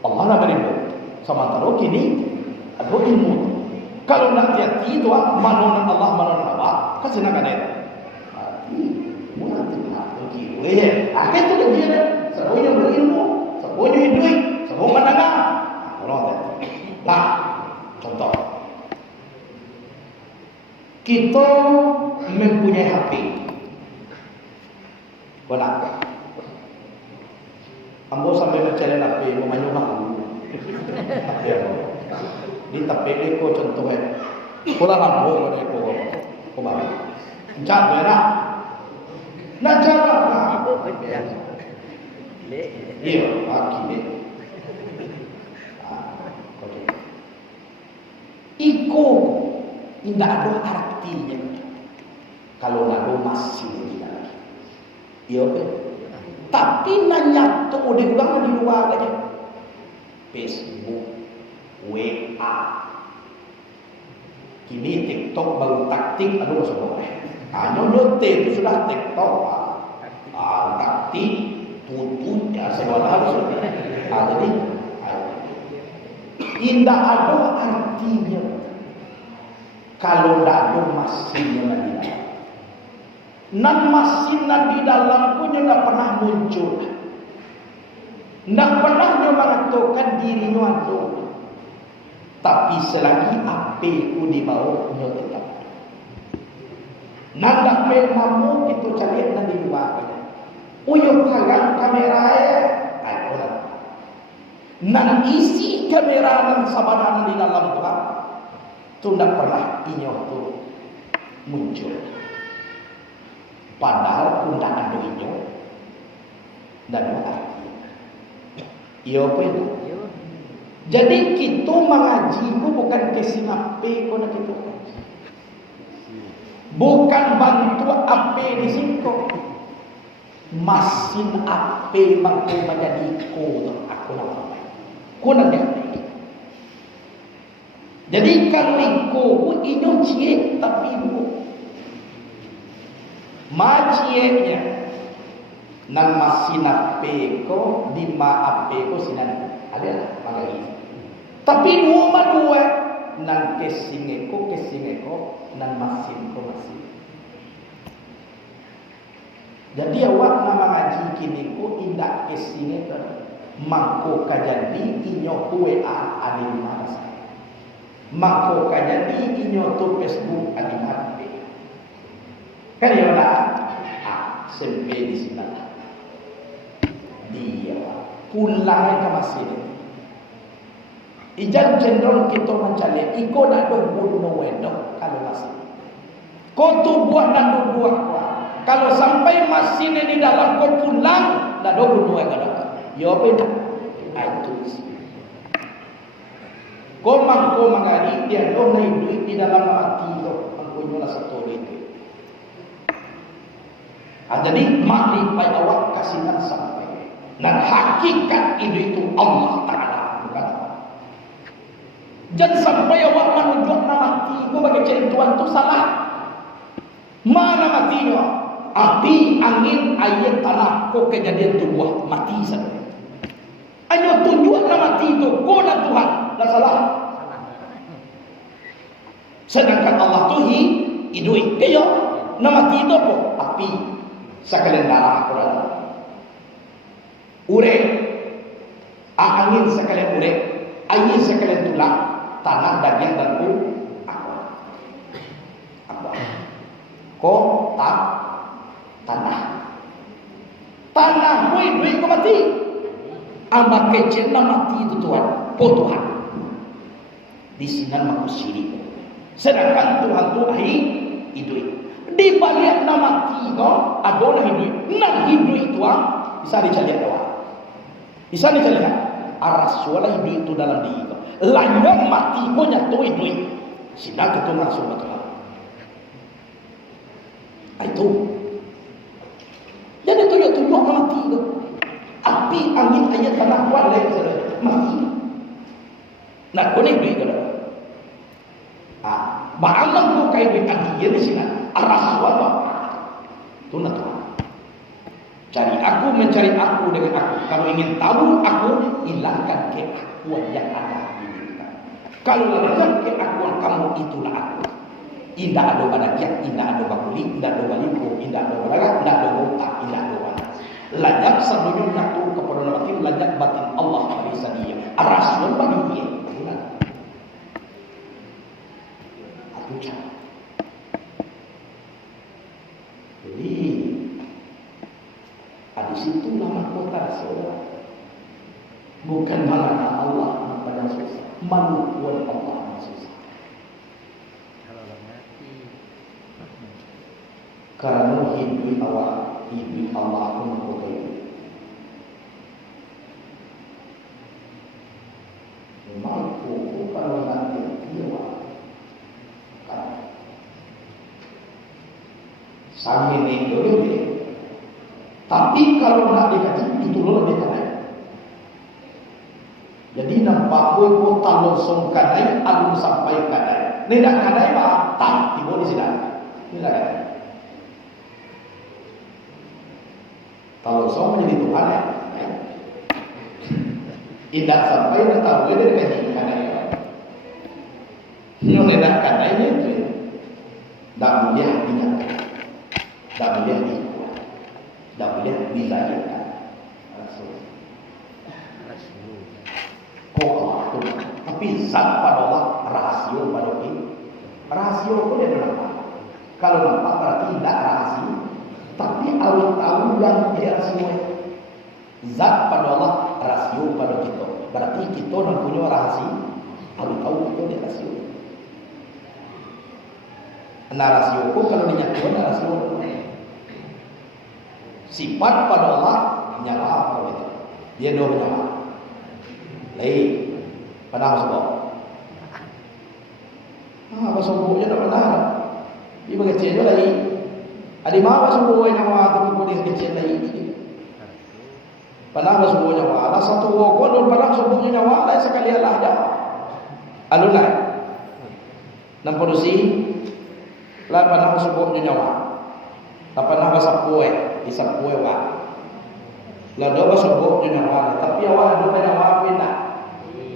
Allah ada ilmu. Sementara kini ada ilmu. Kalau nak hati itu mana Allah mana Allah kasih nak ada. Mula tengah bagi. Akan tu dia ni. Semuanya berilmu, semuanya hidup, semua mendengar. Kalau tak, contoh. Kita mempunyai HP. Kau nak? Ambo sampai mencari napi, mau maju mahu. Ya, di tapi ko contohnya. Kula lambo ko ko ko ba. Jangan na. Nak jaga ka. Iya, aki. Iko tidak ada artinya kalau ada masih tidak. Iya kan? Tapi nanya tuh di ulang di luar aja. Facebook, WA. Kini TikTok baru taktik, aduh semua. Nyote itu sudah TikTok. Taktik, tutut, ya segala hal sudah. Jadi tidak ada artinya kalau tidak ada masinnya di dalam. Nan masinnya di dalam punya tidak pernah muncul. Tidak pernah dia mengatakan dirinya ada. Tapi selagi api ku di bawah nya tetap. Nanda pe mamu itu cari nanti luar. Uyuk kagang kamera nan isi kamera nan sabana di dalam Tuhan itu tidak pernah inyo tu muncul. Padahal tidak ada inyo dan arti. Iya apa itu? Jadi kita mengaji itu bukan kesinape kau nak itu. Bukan bantu ape di singko. Masin ape mampu menjadi ko aku nak. Ko nak dia. Jadi kalau iko ini cie tapi bu. Macienya nan masin ape ko di ma ape ko sinan ada lagi. Tapi dua nan kesingeko nan masin ko masin. Jadi awak nama ngaji kini ko indak kesingeko mangko kajadi inyo WA adi mana saya. Mangko kajadi inyo to Facebook adi mana. Kan ya nak sampai di sini. Dia pulangnya ke masjid. Ijan cenderung kita mencari iko nak bunuh wedok kalau masih. Kau tu buat nak buat kuat. Kalau sampai masih di dalam kau pulang nak bunuh wedok. Ya apa? Itu. Kau mangko mengari dia dong naik duit di dalam hati tu. Mangko nyola satu itu. Jadi makrifat awak kasihkan sampai. Dan hakikat itu Allah Ta'ala. Bukan apa. Jangan sampai awak menunjuk nama mati. Kau bagi cari Tuhan itu salah. Mana matinya? Api, angin, air, tanah. Kau kejadian itu buah. Mati saja. Hanya tunjuk nama mati itu. Kau dan Tuhan. Dah salah. Sedangkan Allah itu hidup. Kaya nama mati itu apa? Api. Sekalian darah Quran. Urek. Angin sekalian urek. Air sekalian tulang. Tanah, daging dan aqua. Kota, tanah. Tanah, duit kau mati. Amba kecil mati itu Tuhan. Tuhan. Di sini maku syirik. Sedangkan Tuhan tu hidup. Di balik nama mati kau adalah hidup. Nak hidup itu bisa dicari doa. Bisa dicari. Arasulah hidup itu dalam diri kau. Lanjut mati punya tu hidup. Sinar kita langsung betul. Itu. Jadi tunjuk mati tu. Api, angin, air, tanah kuat lagi mati. Nak kau ni duit kau. Baalang kau kaya duit tadi di sini. Arasulah tu. Tu nak tu. Cari aku mencari aku dengan aku. Kalau ingin tahu aku, hilangkan keakuan yang ada. Kalau letak keakuan kamu itulah aku. Indah ada badakiak, indah ada bakuli, indah ada baliko, indah ada baraga, indah ada otak, indah ada wana. Lajak sedunia nyatu kepada batin, lajak batin Allah dari sadia. Rasul bagi dia. Aku cakap. Jadi di situlah mahkota rasul. Bukan malah Allah yang susah, manusia Allah yang susah. Kalau mati, Karena hidup awak, hidup Allah pun mahkota itu. Mampu kalau nanti dia kan sambil itu dia. Tapi kalau nak dikaji itu loh lebih kaya. Jadi nampak kau talon song kadai, alun sampai kadai. Ni nak kadai bah tak tiba di sini. Ini lah. Talon song menjadi Tuhan ya. Tidak sampai dah tahu dia dikaji kadai. Nyon nak kadainya itu. Tak boleh dinyatakan. Tak boleh diikuti. Tak boleh dilahirkan. Tapi zat pada Allah rahsia pada kita. Rahsia pun dia nampak. Kalau nampak berarti tidak rahsia. Tapi Allah tahu yang dia rahsia. Zat pada Allah rahsia pada kita. Berarti kita nak punya rahsia. Allah tahu kita dia rahsia. Nah rahsia pun kalau dinyatakan rahsia. Sifat pada Allah nyawa apa itu? Dia dua nyawa. Lain. Pernah sebab. Apa sebabnya tak pernah? Dia berkecil juga lagi. Ada mana sebabnya nyawa tu boleh kecil lagi? Pernah sebabnya nyawa. Lah satu waktu don pernah sebabnya nyawa. Lain sekali Allah ada. Alunai. Nam produksi. Lah pernah sebabnya nyawa. Tak pernah basapue, disapue wa. Lah do sebabnya nyawa. Tapi awak do nyawa pindah.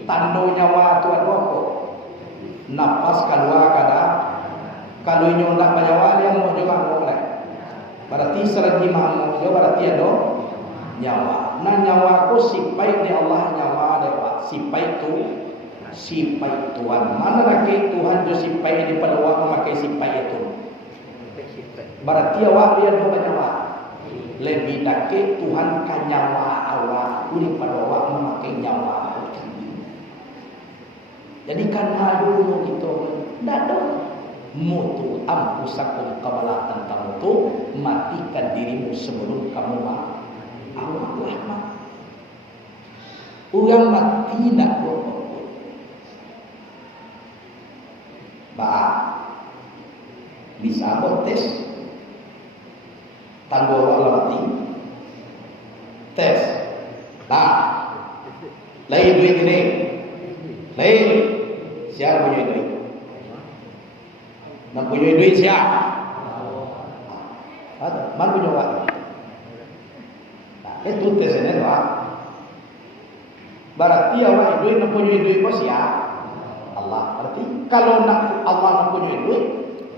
Tando nyawa tu ada apa? Napas keluar kadang. Kalau nyo nak nyawa dia mau juga boleh. Berarti selagi mau dia berarti ada nyawa. Nah nyawa ku sifat di Allah nyawa dewa. Sifat tu sifat Tuhan. Mana lagi Tuhan jo sifat di pada awak memakai sifat itu. Berarti awak dia ada nyawa. Lebih lagi Tuhan kan nyawa awak di pada awak memakai nyawa. Jadi karena dulu kita tidak ada mutu ampusakum qabla an tamutu, matikan dirimu sebelum kamu mati. Allah rahmat. Orang mati tidak boleh. Bah bisa tes tangguh Allah mati tes nah lain duit ini lain siapa punya duit nak punya duit siapa mana punya uang itu tesnya doa berarti awak duit nak punya duit kau siapa Allah. Berarti kalau nak Allah nak punya duit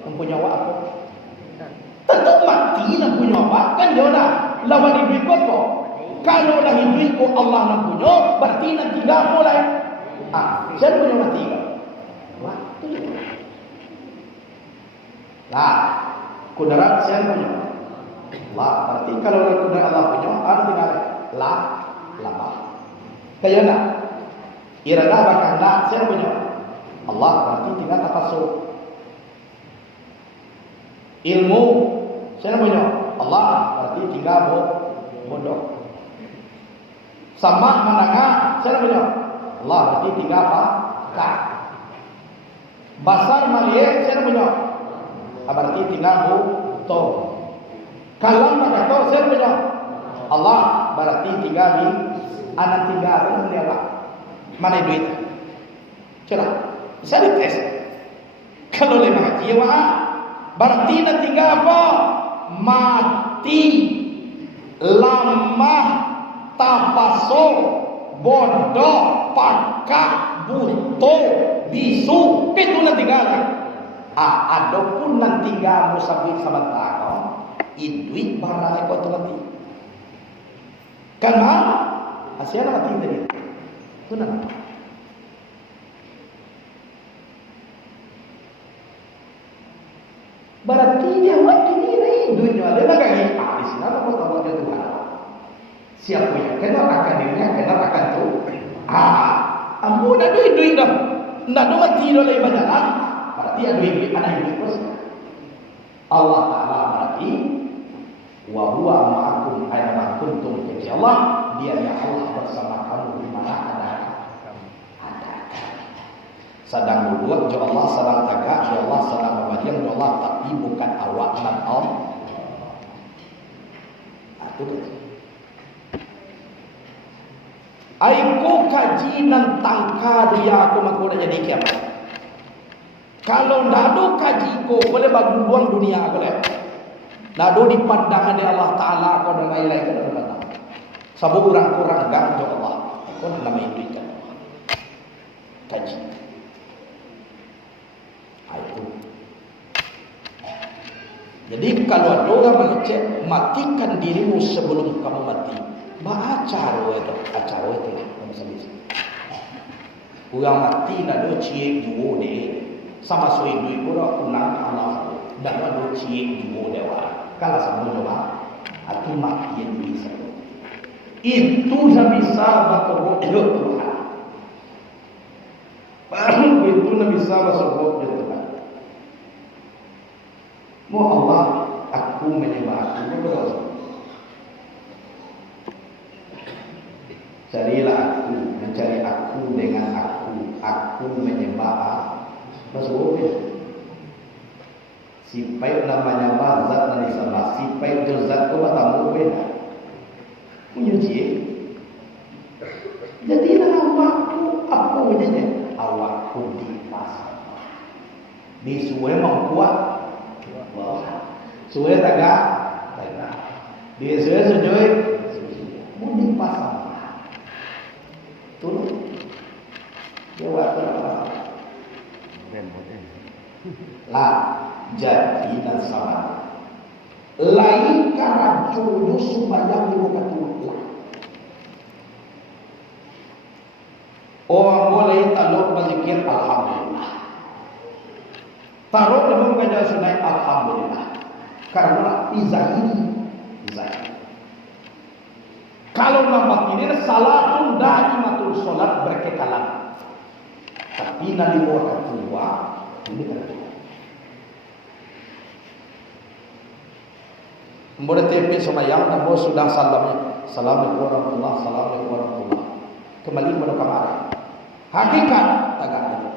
mempunyai uang apa tentu mati nak punya uang kan jodoh lawan duit kau kalau dah duit kau Allah nak punya berarti nak tinggal mulai saya punya mati waktu itu lah kudarat saya punya lah berarti kalau kudarat Allah punya harus tinggal lah lama kayak nak irada bakal nak saya punya Allah berarti tinggal tafasur ilmu saya punya Allah berarti tinggal bodoh sama menengah saya punya Allah berarti tinggal apa kak basar maliek saya punya berarti tinggal to kalam kata saya punya Allah berarti tinggal di anak tinggal itu dia apa mana duit coba bisa dites kalau lima jiwa berarti nak tinggal apa mati lama tapaso bodoh pakak buto bisu itu nak tinggal adapun nak tinggal musabik sebentar duit barang itu mati karena asyik mati tadi itu nama berarti dia waktu ini duitnya ada lagi di sini apa kau tahu dia Tuhan Siapa yang kenal akan dirinya, kenal akan tu. Ambo dah duit dah. Nak do mati do lai bajalan. Berarti ada duit anak duit terus. Allah Taala berarti wa huwa ma'akum aina ma kuntum. Jadi Allah, dia yang Allah bersama kamu di mana ada. Sedang duduk, jo Allah sedang tegak, jo Allah sedang memadiang, jo Allah, tapi bukan awak dan Allah. Itu dia. Aku kaji tentang karya aku maku nak jadi kiamat. Kalau nado kaji ko boleh bagi buang dunia boleh. Nado di pandangan dari Allah Taala ko dan lain-lain ko dan kata. Sabu orang-orang gang jo Allah. Ko nama itu kan. Kaji. Itu. Jadi kalau ada orang mengecek, matikan dirimu sebelum kamu mati. Acara itu lah. Orang mati nak do cie juo deh. Sama soi duit pura kunang Allah. Dan do cie juo dewa. Kalau sama jual, itu mati yang bisa. Itu dah bisa berkebut Tuhan. Baru itu dah bisa berkebut Tuhan. Mau Allah, aku menyembah aku berdoa. Carilah aku, mencari aku dengan aku menyembah. Masuk sipai namanya bazat dari sama sipai jazat tu tamu beda. Menyuci. Jadi awakku apa jadinya? Awakku di pasar. Di suwe mau kuat. Suwe tagak. Di suwe sujud. Di pasar. Tolong jawab lah jadi dan sama lain karena jodoh sembahyang di muka Tuhan. Orang boleh takluk berzikir alhamdulillah. Taruh dalam kajian sunai alhamdulillah. Karena izahini. Kalau nampak ini salatun daimatul solat berkekalan. Tapi nanti orang tua ini kan. Boleh TP sembahyang dan bos sudah salamnya. Assalamualaikum warahmatullahi wabarakatuh. Assalamualaikum warahmatullahi. Kembali kepada kamar. Hakikat tagak itu.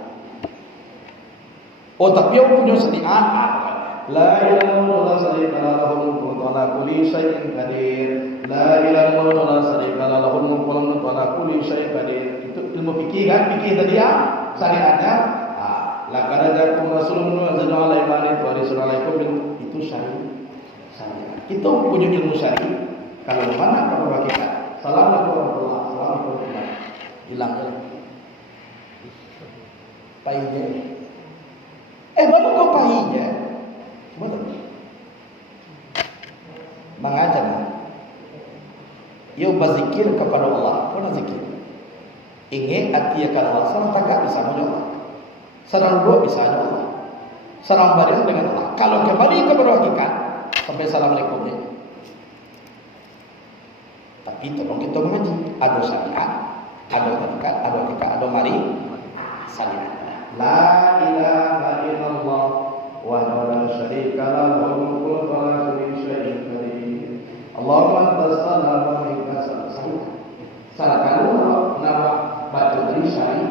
Oh tapi yang punya setiaan. La ilaha illallah syarika lahul mulku wa ala kulli syai'in qadir. La ilaha illallah syarika lahul mulku wa ala kulli syai'in qadir. Itu ilmu fikih kan? Fikih tadi ya. Syariatnya laqad ja'akum rasulun minkum azizun 'alaihi ma anittum harisun 'alaikum itu syariat. Itu punya ilmu syar'i. Kalau mana kalau kita assalamualaikum warahmatullahi wabarakatuh. Hilang. Pahitnya. Baru kau pahitnya. Betul. Mengajar. Yo berzikir kepada Allah. Kau zikir. Ingin hati akan Allah. Sarang tagak bisa dengan Allah. Sarang dua bisa dengan Allah. Sarang baris dengan Allah. Kalau kembali kepada hakikat sampai assalamualaikum ya. Tapi tolong kita mengaji. Ada syariat, ada hakikat, ada hakikat, ada mari syariat. La ilaha illallah wahdahu la syarika lahu lahul mulku wa ala kulli syai'in qadir. Allahumma antas salam wa minkas salam. Salah kalau nama baca dari syari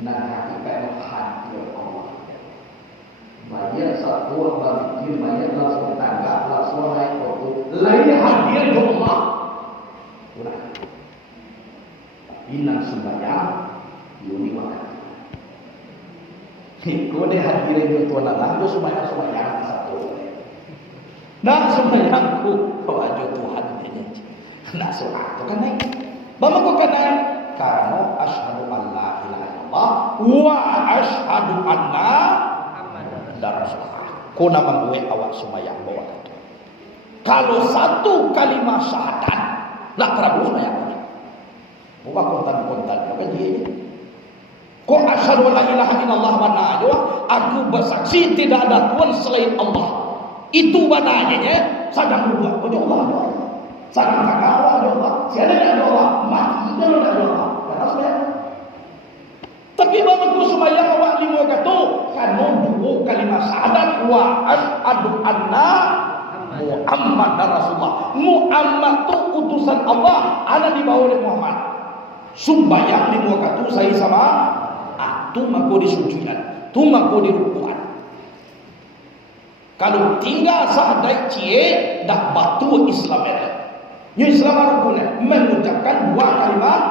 benar hakikat hati Allah. Banyak satu berpikir banyak langsung tanggap langsung naik waktu lain hadir ke Allah. Udah. Inang sembahyang yuni waktu. Kau deh hadir itu Tuhan Allah, kau sembahyang satu. Nak sembahyangku kau aja Tuhan ini. Nak soal tu kan naik. Bapa kau kan naik. Karena asyhadu an la ilaha illallah wa asyhadu anna Muhammadar Rasulullah. Kau nama gue awak sembahyang bawa itu. Kalau satu kalimat syahadat, nak Prabu sembahyang. Bukan kontan-kontan, bukan dia. Kau asyhadu la ilaha illallah mana aja, aku bersaksi tidak ada Tuhan selain Allah. Itu bananya sadang dua, Allah. Sadang kagak Allah. Allah. Siapa yang ada Allah? Mati kalau ada Allah. Karena sembahyang. Tapi bagaimana sembahyang awak lima kata? Karena dua kalimat syahadat wa asyhadu anna Muhammad dan Rasulullah. Muhammad tu utusan Allah, ada di bawah oleh Muhammad. Sembahyang lima kata saya sama. Tu mako di sujudan, tu mako di rukuan. Kalau tinggal sahadai cie, dah batu Islam ada. Yang Islam rukunnya mengucapkan dua kalimat,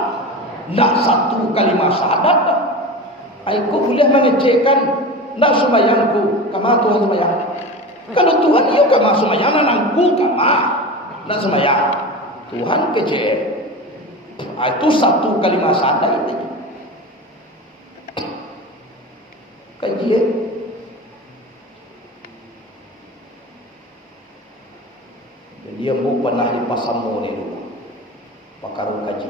dah satu kalimat syahadat. Aku boleh mengecekkan, dah sembahyangku, kama Tuhan sembahyang. Kalau Tuhan ia kama sembahyang, nanangku kama, dah sembahyang. Tuhan kecek. Itu satu kalimat syahadat itu. Kajian. Jadi dia mau pernah di pasamu ni dulu. Pakar kaji.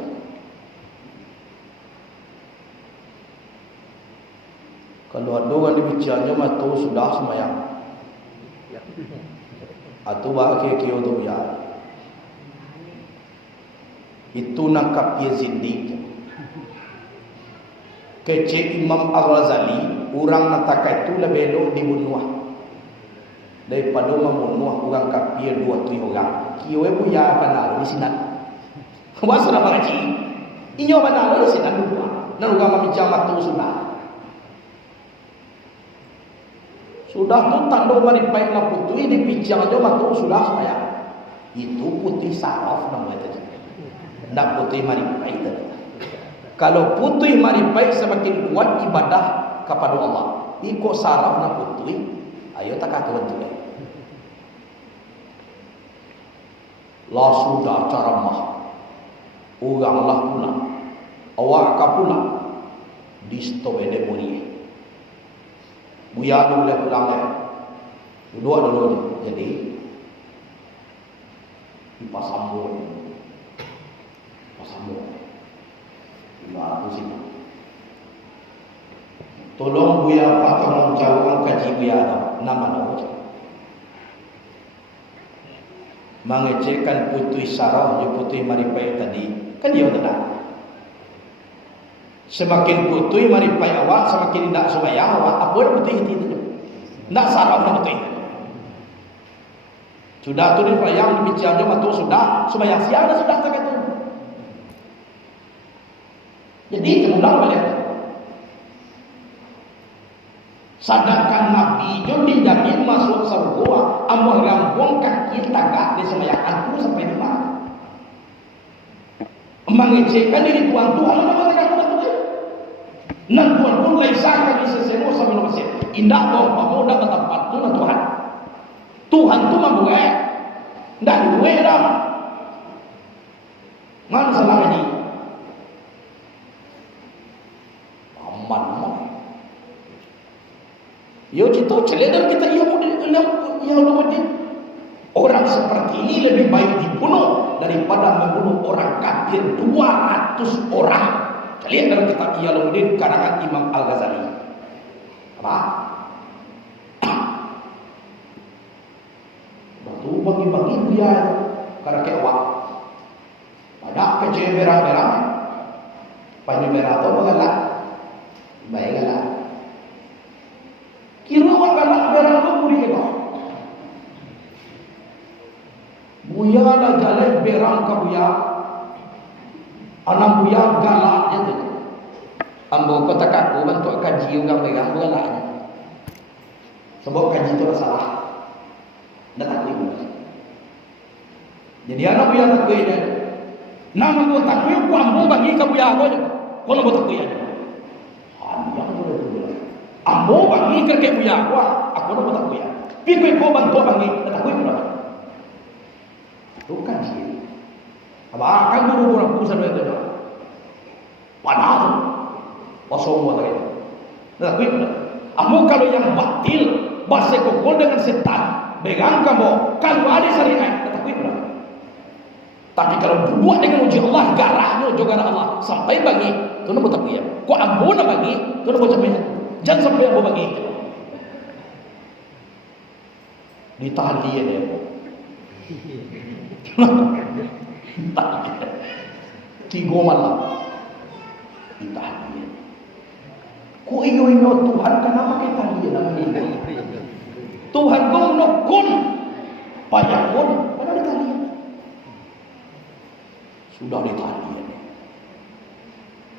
Kalau ada orang dibicaranya mah tu sudah sembahyang. Atau bahagia kio tu ya. Itu nakap Yazidi. Kecik Imam Al-Ghazali, orang natakai itu lebih elok dibunuh daripada membunuh orang kafir 2-3 orang. Kio ibu ya benar di sini. Wah sudah mengaji. Inyo benar di sini dua. Dan orang membicara tu sudah. Sudah tu tanda maripai la putui dibicara jo matu sudah saya. Itu putih saraf namanya tadi. Ndak putih maripai tadi. Kalau putih maripai semakin kuat ibadah kepada Allah. Iko saraf na putih, ayo tak kata betul. La sudah ceramah. Uranglah pula. Awak ka pula. Di stop ede mulia. Buya boleh pulang leh. Dua-dua jadi di pasambun. Pasambun. 500 itu. Tolong Buya Pak tolong jawab kaji Buya nama nama. Mengecekkan putih sarah di putih maripai tadi kan dia tenang. Semakin putih maripai awak semakin tidak sembahyang awak. Apa putih itu? Tidak sarah nak putih. Sudah tu di perayaan dibicara matu sudah sembahyang siang dah sudah tak itu. Jadi kemudian balik. Sedangkan Nabi jo dijamin masuk surga, amal rampung kaki tagak di sembahyang aku sampai di mana. Mengecekkan diri Tuhan nama tegak betul. Nan Tuhan pun laisa kami sesemo sampai masih. Indah toh mau dapat tempat tu na Tuhan. Tuhan tu membuat. Ndak dibuat dah. Ngan salah ni. Yo kita celedar kita ia mudi. Orang seperti ini lebih baik dibunuh daripada membunuh orang kafir 200 orang. Lihat dalam kitab Iyaluddin karangan Imam Al-Ghazali. Apa? Waktu bagi-bagi dia karena kewak. Pada kecil merah-merah. Panjang merah tu bagalah. Baiklah. Kira awak galak berang tu boleh ke tak? Buya dah jalan berang ke buya. Anak buya galak je tu. Ambo kata kaku bantu kaji orang berang galaknya. Sebab kaji tu salah. Dah takut. Jadi anak buya takut je. Nama bu takut ku ambo bagi ke buya aku je. Kau nak takut je. Ambo bagi kerja punya aku nak tak punya. Pikir kau bantu bagi, tak kau pula. Bukan sih. Apa akan guru orang pusat itu? Padahal kosong buat itu. Tak kau pula. Ambo kalau yang batil, bahasa kau dengan setan, begang kamu, kalau ada syariat, tak kau pula. Tapi kalau buat dengan uji Allah, garahnya juga Allah sampai bagi, tu nak tak punya. Kau ambo nak bagi, tu nak macam mana? Jangan sampai aku bagi ditahan dia. Tiga malam ditahlian. Ku ingat Tuhan kenapa kita tahlian namanya? Tuhan kau nukun payakun mana ditahlian? Sudah ditahlian.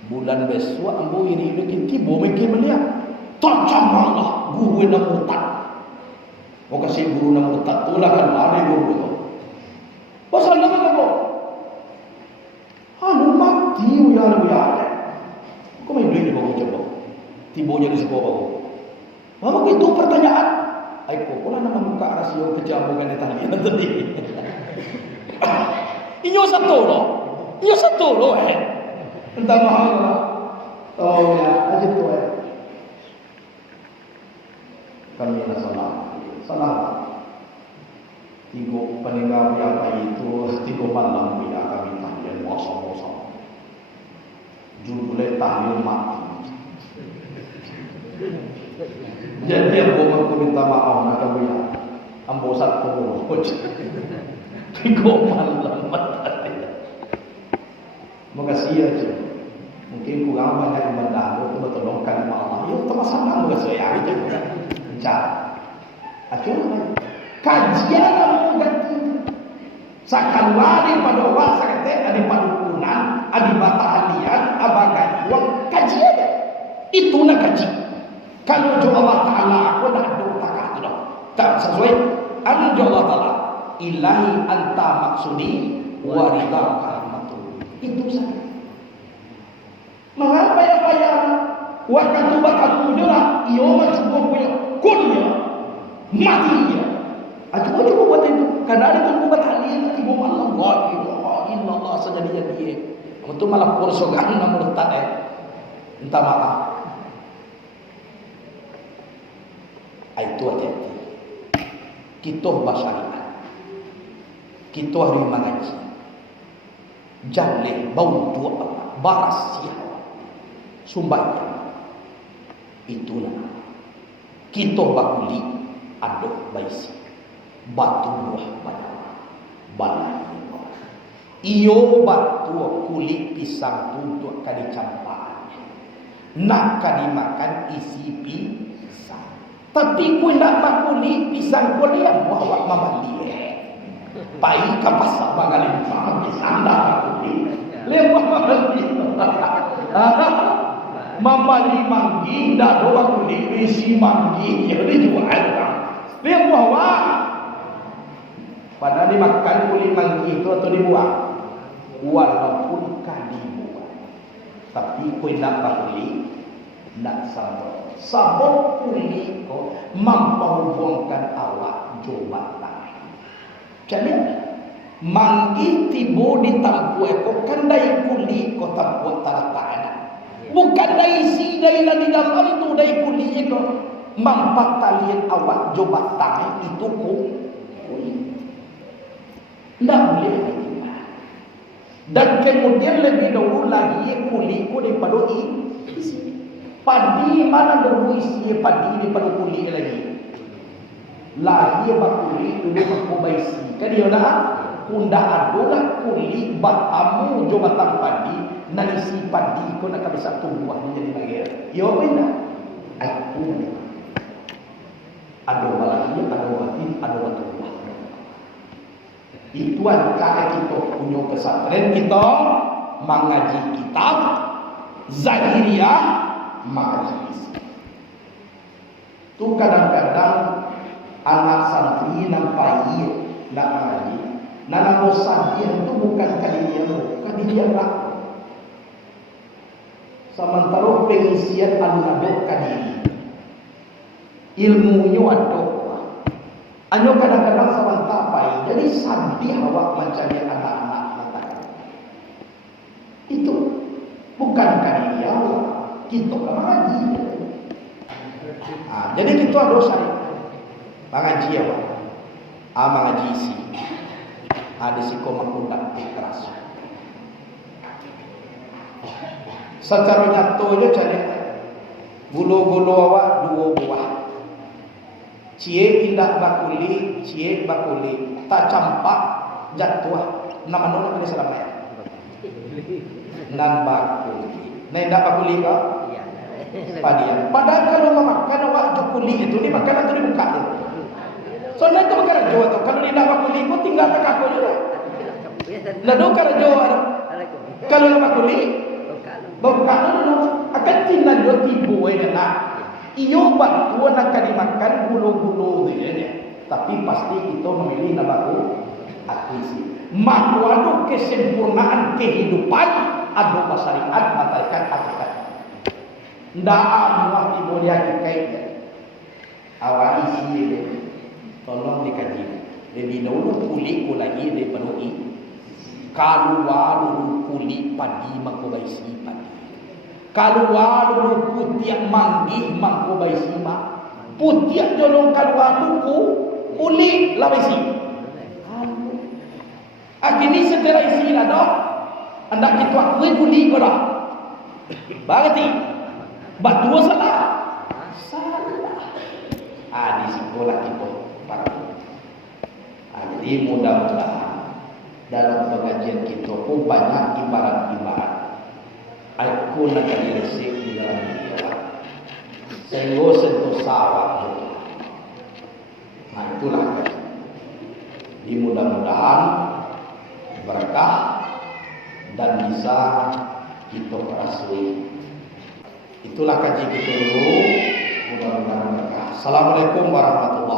Bulan besok ambo iri ini tiba mungkin melihat tajam Allah guru yang murtad. Mau kasih guru yang murtad tu lah kan ada guru tu. Pasal nama kamu? Anu mati ya lu ya. Kau main duit bawa coba. Tiba jadi sebuah bawa. Mama itu pertanyaan. Aiko pula nama muka rasio kejam bukan tahlian tadi. Inyo satu loh. Inyo satu loh Entah mahal lah. Oh ya, aja tu Kami nak salah. Tiga peninggal apa itu 3 malam bila kami tahlilan wasam-wasam. Judulnya tahlilan mati. Jadi aku minta maaf nak kami ambo satu 3 malam mati. Makasih aja. Mungkin kurang banyak ibadah itu bertolongkan sama Allah. Ya sama-sama makasih ya aja. Bicara. Akhirnya kajian yang mengganti. Sakalwa daripada orang sakit, daripada kunan, daripada tahlian, abagai uang kajian. Itu nak kaji. Kalau jo Allah Taala aku nak ada takah tu dah. Tak sesuai. Anu Allah Taala ilahi anta maksudi wa ridaka. Itu saja. Mengapa ya payah? Waktu bakal mudah, ia macam punya kunnya mati dia. Aku cuba buat itu. Karena ada tu buat tahlilan 3 malam. La ilaha illallah saja dia. Itu malah kursogan namun tak minta maaf. Itu hati-hati. Kita bersyariat. Kita harus mengaji. Jalih bau dua baras siapa sumbangan itulah kita bakuli aduh baisi batu buah balai iyo batu kulit pisang untuk kali campur nak kali makan isi pisang tapi ku nak bakuli pisang kulit yang bawa mamali pai ka pasar bangalin pa pisang dah lewat mamali mamali manggi dah doa kulit isi manggi yang dijual lewat pada dimakan kulit manggi itu atau dibuang walaupun kan dibuang tapi ku nak bakuli nak sabuk kulit ko mampu buangkan awak coba. Jadi manggi tibo ditampu eko kan dai kuli ko tampu taratana. Bukan dai si dai di dalam tu dai kuli eko mampat talian awak jobat tangan itu kuli. Ndak boleh. Dan kemudian lebih dahulu lagi kuli ko daripada isi. Padi mana dahulu isi padi daripada kuli lagi. Lagi bakuli dulu makubaisi. Kan dia dah unda adolah kuli batamu jo batang padi nalisi padi ko nak bisa tumbuh menjadi bahagia. Yo benda. Aku ado balaki, ado batin, ado batullah. Itu cara kita punya pesantren kita mengaji kitab Zahiriyah mengaji isi. Tu kadang-kadang anak santri nampai nak mengaji. Nana bosan dia itu bukan dia nak. Sementara pengisian alun-alun kadiri. Ilmunya ada. Anyo kadang-kadang sebentar pai. Jadi sadih awak macam anak-anak mata. Itu bukan kadiri awak. Kita mengaji. Jadi kita ada syariat. Mengaji apa? Mengaji isi. Ada siko makundak ikhlas. Secara nyatanya cari bulu-bulu awak 2 buah. Cie indah bakuli, cie bakuli. Tak campak jatuh. nama nona kali salam ya. Nan bakuli. Nah, ndak bakuli kau? Iya. Padian. Padahal kalau memakan waktu kuli itu dimakan atau dibuka tu. Soalnya itu bukan rajo tu. Kalau di nak bakuli pun tinggal tak kaku juga. Lalu kalau rajo ada. Kalau nak bakuli, buka dulu. Akan tinggal dua tibu aja nak. Iyo batu nak dimakan gulu-gulu dia. Tapi pasti kita memilih nama aku akuisi. Maka ada kesempurnaan kehidupan, ada syariat mataikan hakikat. Ndak amuah tibo dia hakikat. Awal isi dia. Tolong dikaji. Jadi dahulu kulit ko lagi dia penuhi. Keluar dulu kulit padi makobaisi padi. Keluar dulu putiak manggih makobaisi ma. Putiak jolong keluar buku kulit lawaisi. Akhirnya setelah isi lah dok. Anda kita akui kulit ko dah. Berarti batu salah. Salah. Di sekolah kita para. Jadi mudah-mudahan dalam pengajian kita pun banyak ibarat-ibarat. Aku nak jadi resik di dalam dia. Sehingga sentuh sawah. Nah itulah. Jadi mudah-mudahan berkah dan bisa kita rasui. Itulah kaji kita dulu. Mudah-mudahan berkah. Assalamualaikum warahmatullahi wabarakatuh.